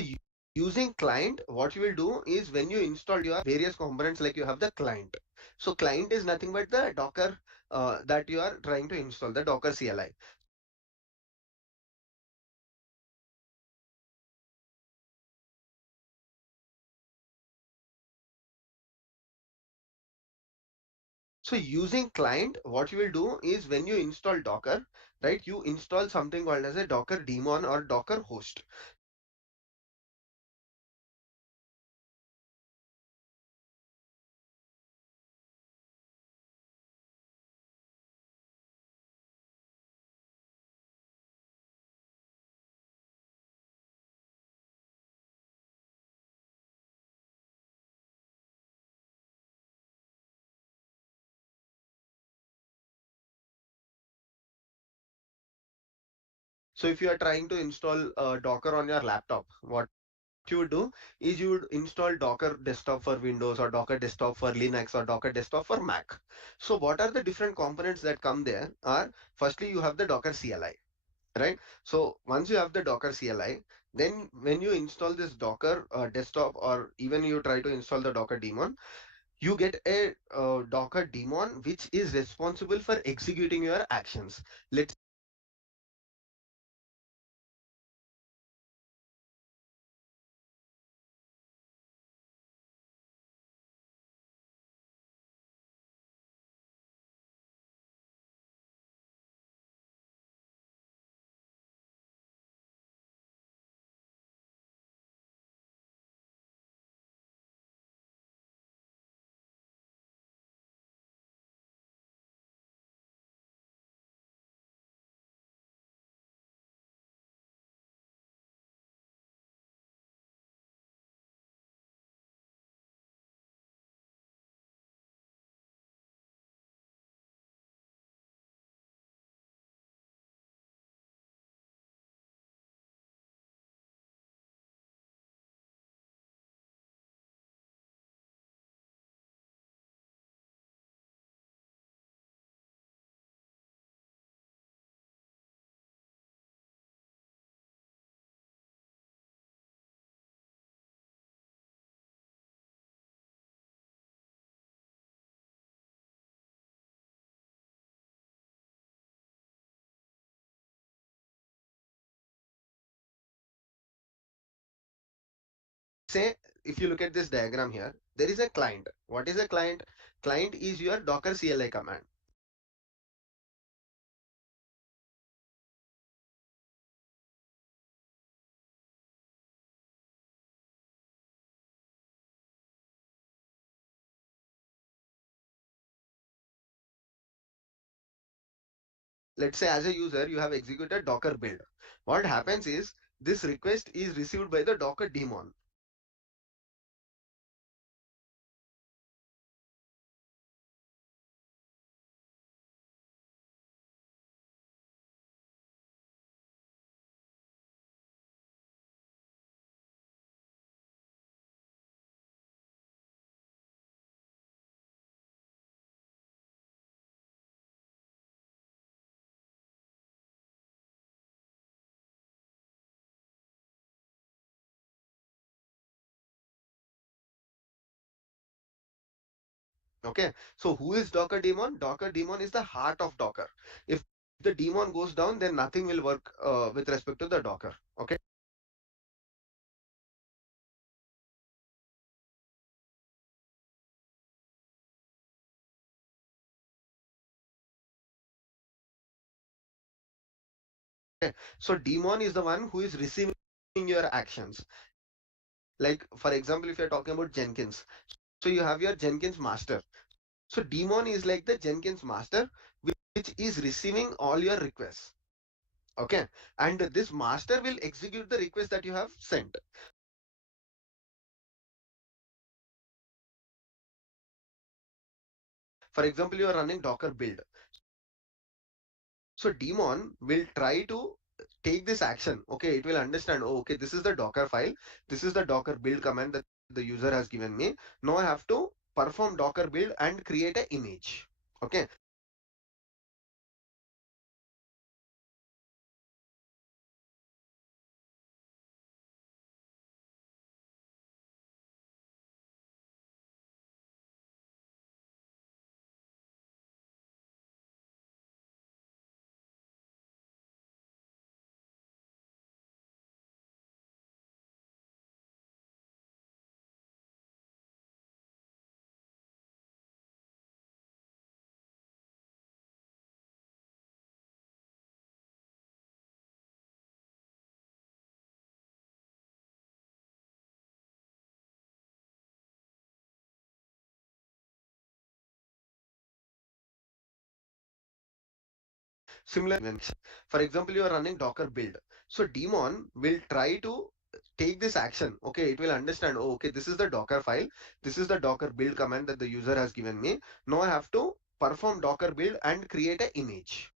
using client, what you will do is when you install your various components, like you have the client. So client is nothing but the Docker that you are trying to install, the Docker CLI. So using client, what you will do is when you install Docker, right, you install something called as a Docker daemon or Docker host. So if you are trying to install Docker on your laptop, what you would do is you would install Docker desktop for Windows or Docker desktop for Linux or Docker desktop for Mac. So what are the different components that come there are, firstly you have the Docker CLI, right? So once you have the Docker CLI, then when you install this Docker desktop or even you try to install the Docker daemon, you get a Docker daemon which is responsible for executing your actions. Let's say, if you look at this diagram here, there is a client. What is a client? Client is your Docker CLI command. Let's say as a user, you have executed Docker build. What happens is this request is received by the Docker daemon. Okay, so who is Docker daemon? Docker daemon is the heart of Docker. If the daemon goes down, then nothing will work with respect to the Docker. Okay, so daemon is the one who is receiving your actions. Like for example, if you're talking about Jenkins, so you have your Jenkins master. So daemon is like the Jenkins master, which is receiving all your requests. Okay, and this master will execute the request that you have sent. For example, you are running Docker build. So daemon will try to take this action. Okay, it will understand, oh, okay, this is the Docker file. This is the Docker build command that the user has given me. Now I have to perform Docker build and create an image. Okay, similar. For example, you are running Docker build. So daemon will try to take this action. Okay, it will understand, oh, okay, this is the Docker file. This is the Docker build command that the user has given me. Now I have to perform Docker build and create an image.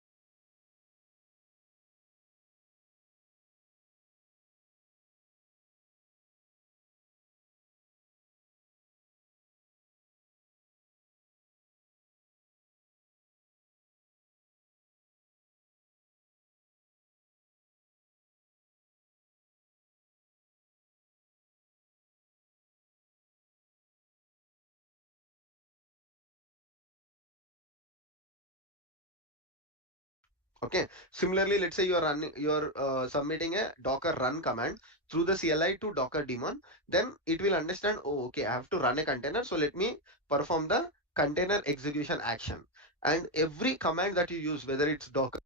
Okay, similarly, let's say you're submitting a Docker run command through the CLI to Docker daemon. Then it will understand, oh, okay, I have to run a container, so let me perform the container execution action. And every command that you use, whether it's Docker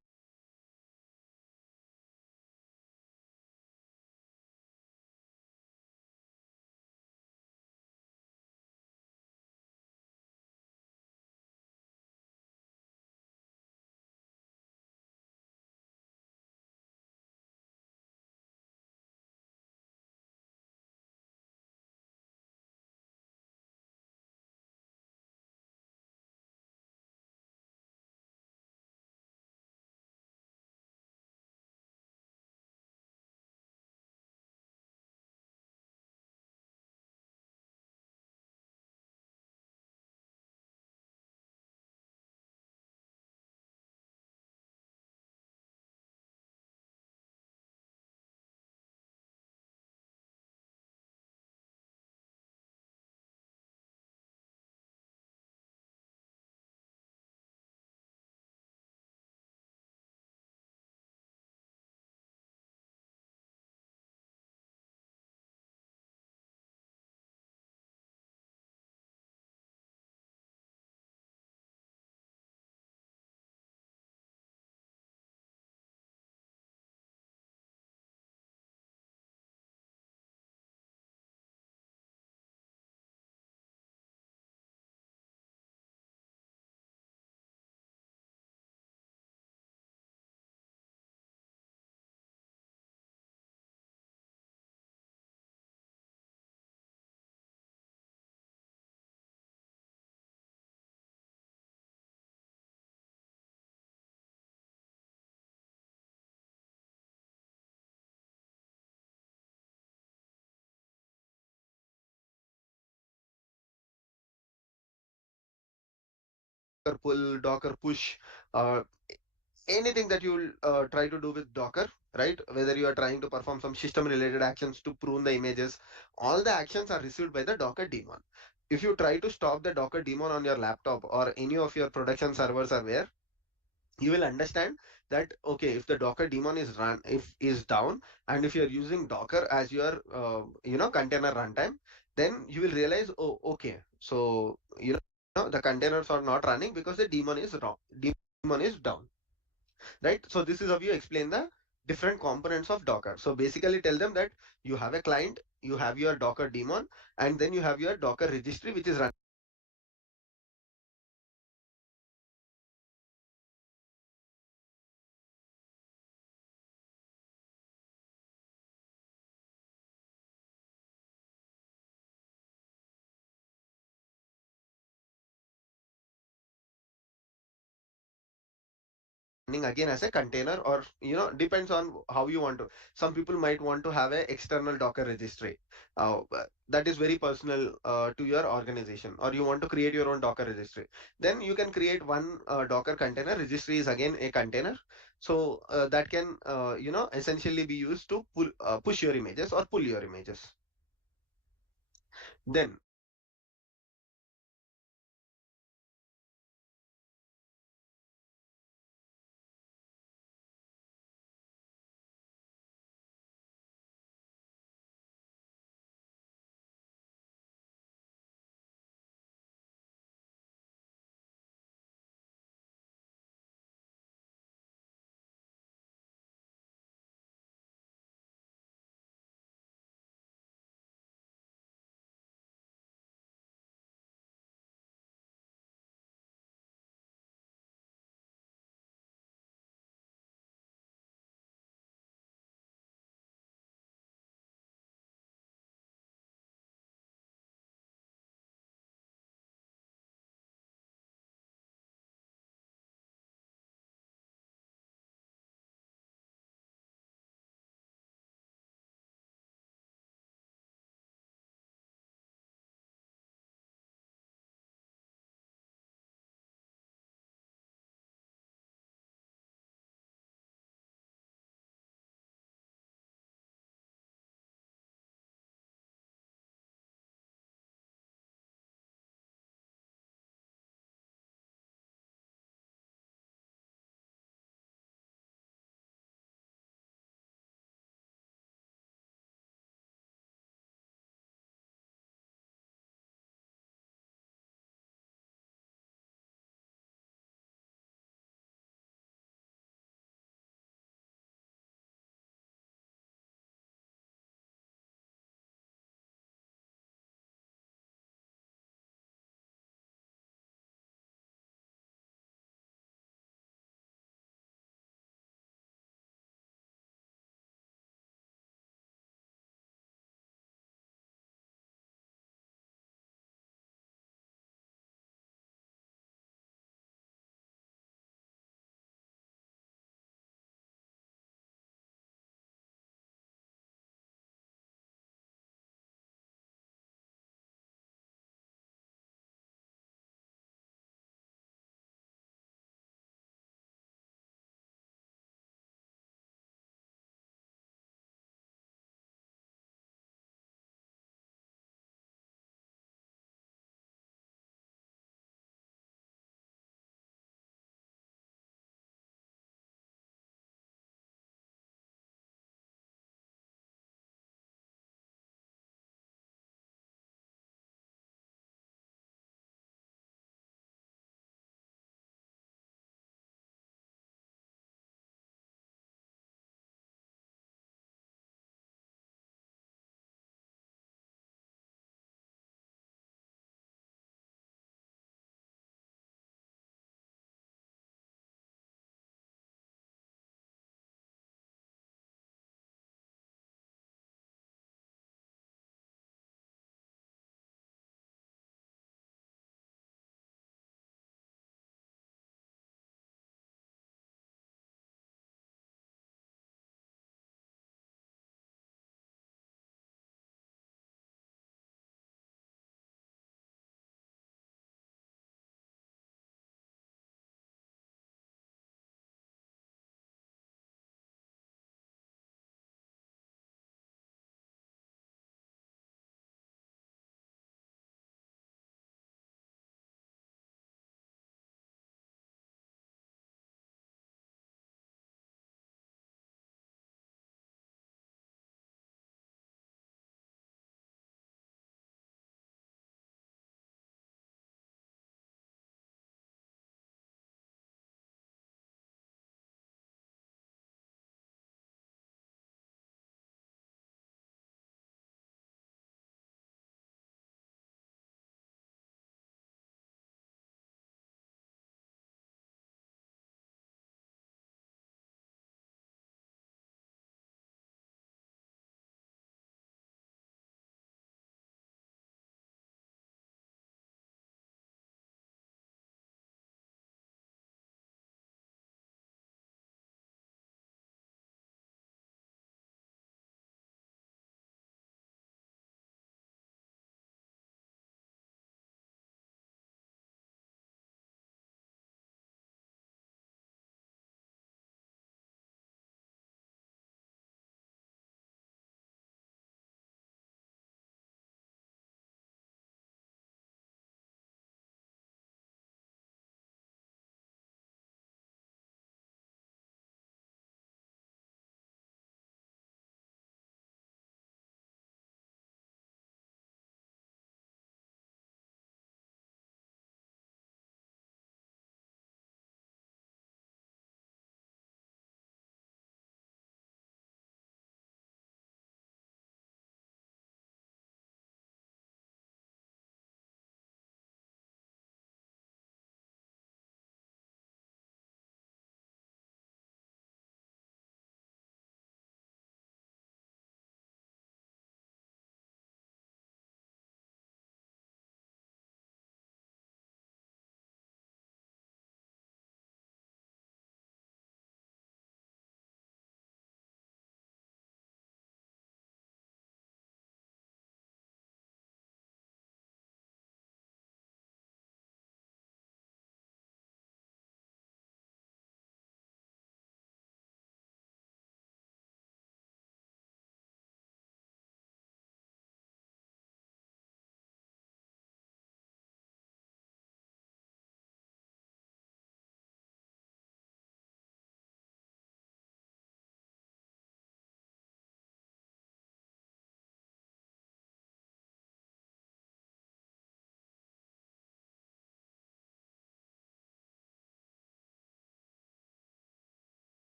pull, Docker push, anything that you will try to do with Docker, right? Whether you are trying to perform some system related actions to prune the images, all the actions are received by the Docker daemon. If you try to stop the Docker daemon on your laptop or any of your production servers are where, you will understand that okay, if the Docker daemon is run, if is down, and if you are using Docker as your container runtime, then you will realize, oh okay, so the containers are not running because the daemon is wrong, daemon is down, right? So this is how you explain the different components of Docker. So basically tell them that you have a client, you have your Docker daemon, and then you have your Docker registry which is running again as a container, or depends on how you want to. Some people might want to have a external Docker registry, that is very personal to your organization, or you want to create your own Docker registry, then you can create one Docker container. Registry is again a container, so that can essentially be used to push your images or pull your images. Then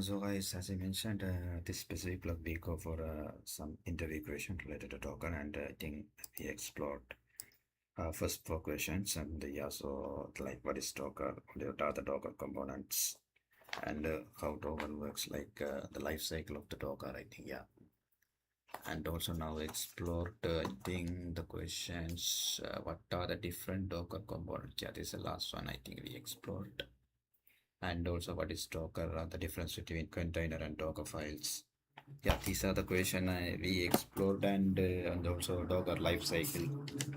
So guys, as I mentioned, this specific blog we go for some interview question related to Docker, and I think we explored first four questions, and yeah, so like what is Docker, what are the Docker components, and how Docker works, like the life cycle of the Docker, I think, yeah. And also now explored, I think the questions, what are the different Docker components? Yeah, this is the last one I think we explored. And also what is Docker, the difference between container and Docker files. Yeah, these are the question we explored, and also Docker lifecycle.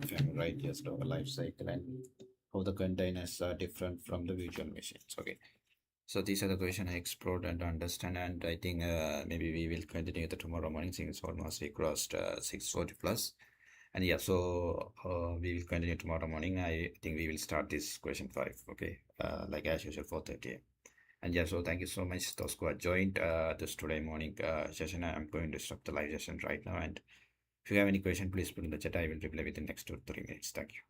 If I'm right, yes, Docker lifecycle and how the containers are different from the virtual machines. Okay, so these are the question I explored and understand, and I think maybe we will continue the tomorrow morning since almost we crossed 6:40 plus. And yeah, so we will continue tomorrow morning. I think we will start this question 5. Okay, like as usual 4:30. And yeah, so thank you so much those who have joined this today morning session. I'm going to stop the live session right now. And if you have any question, please put in the chat. I will reply within the next 2 to 3 minutes. Thank you.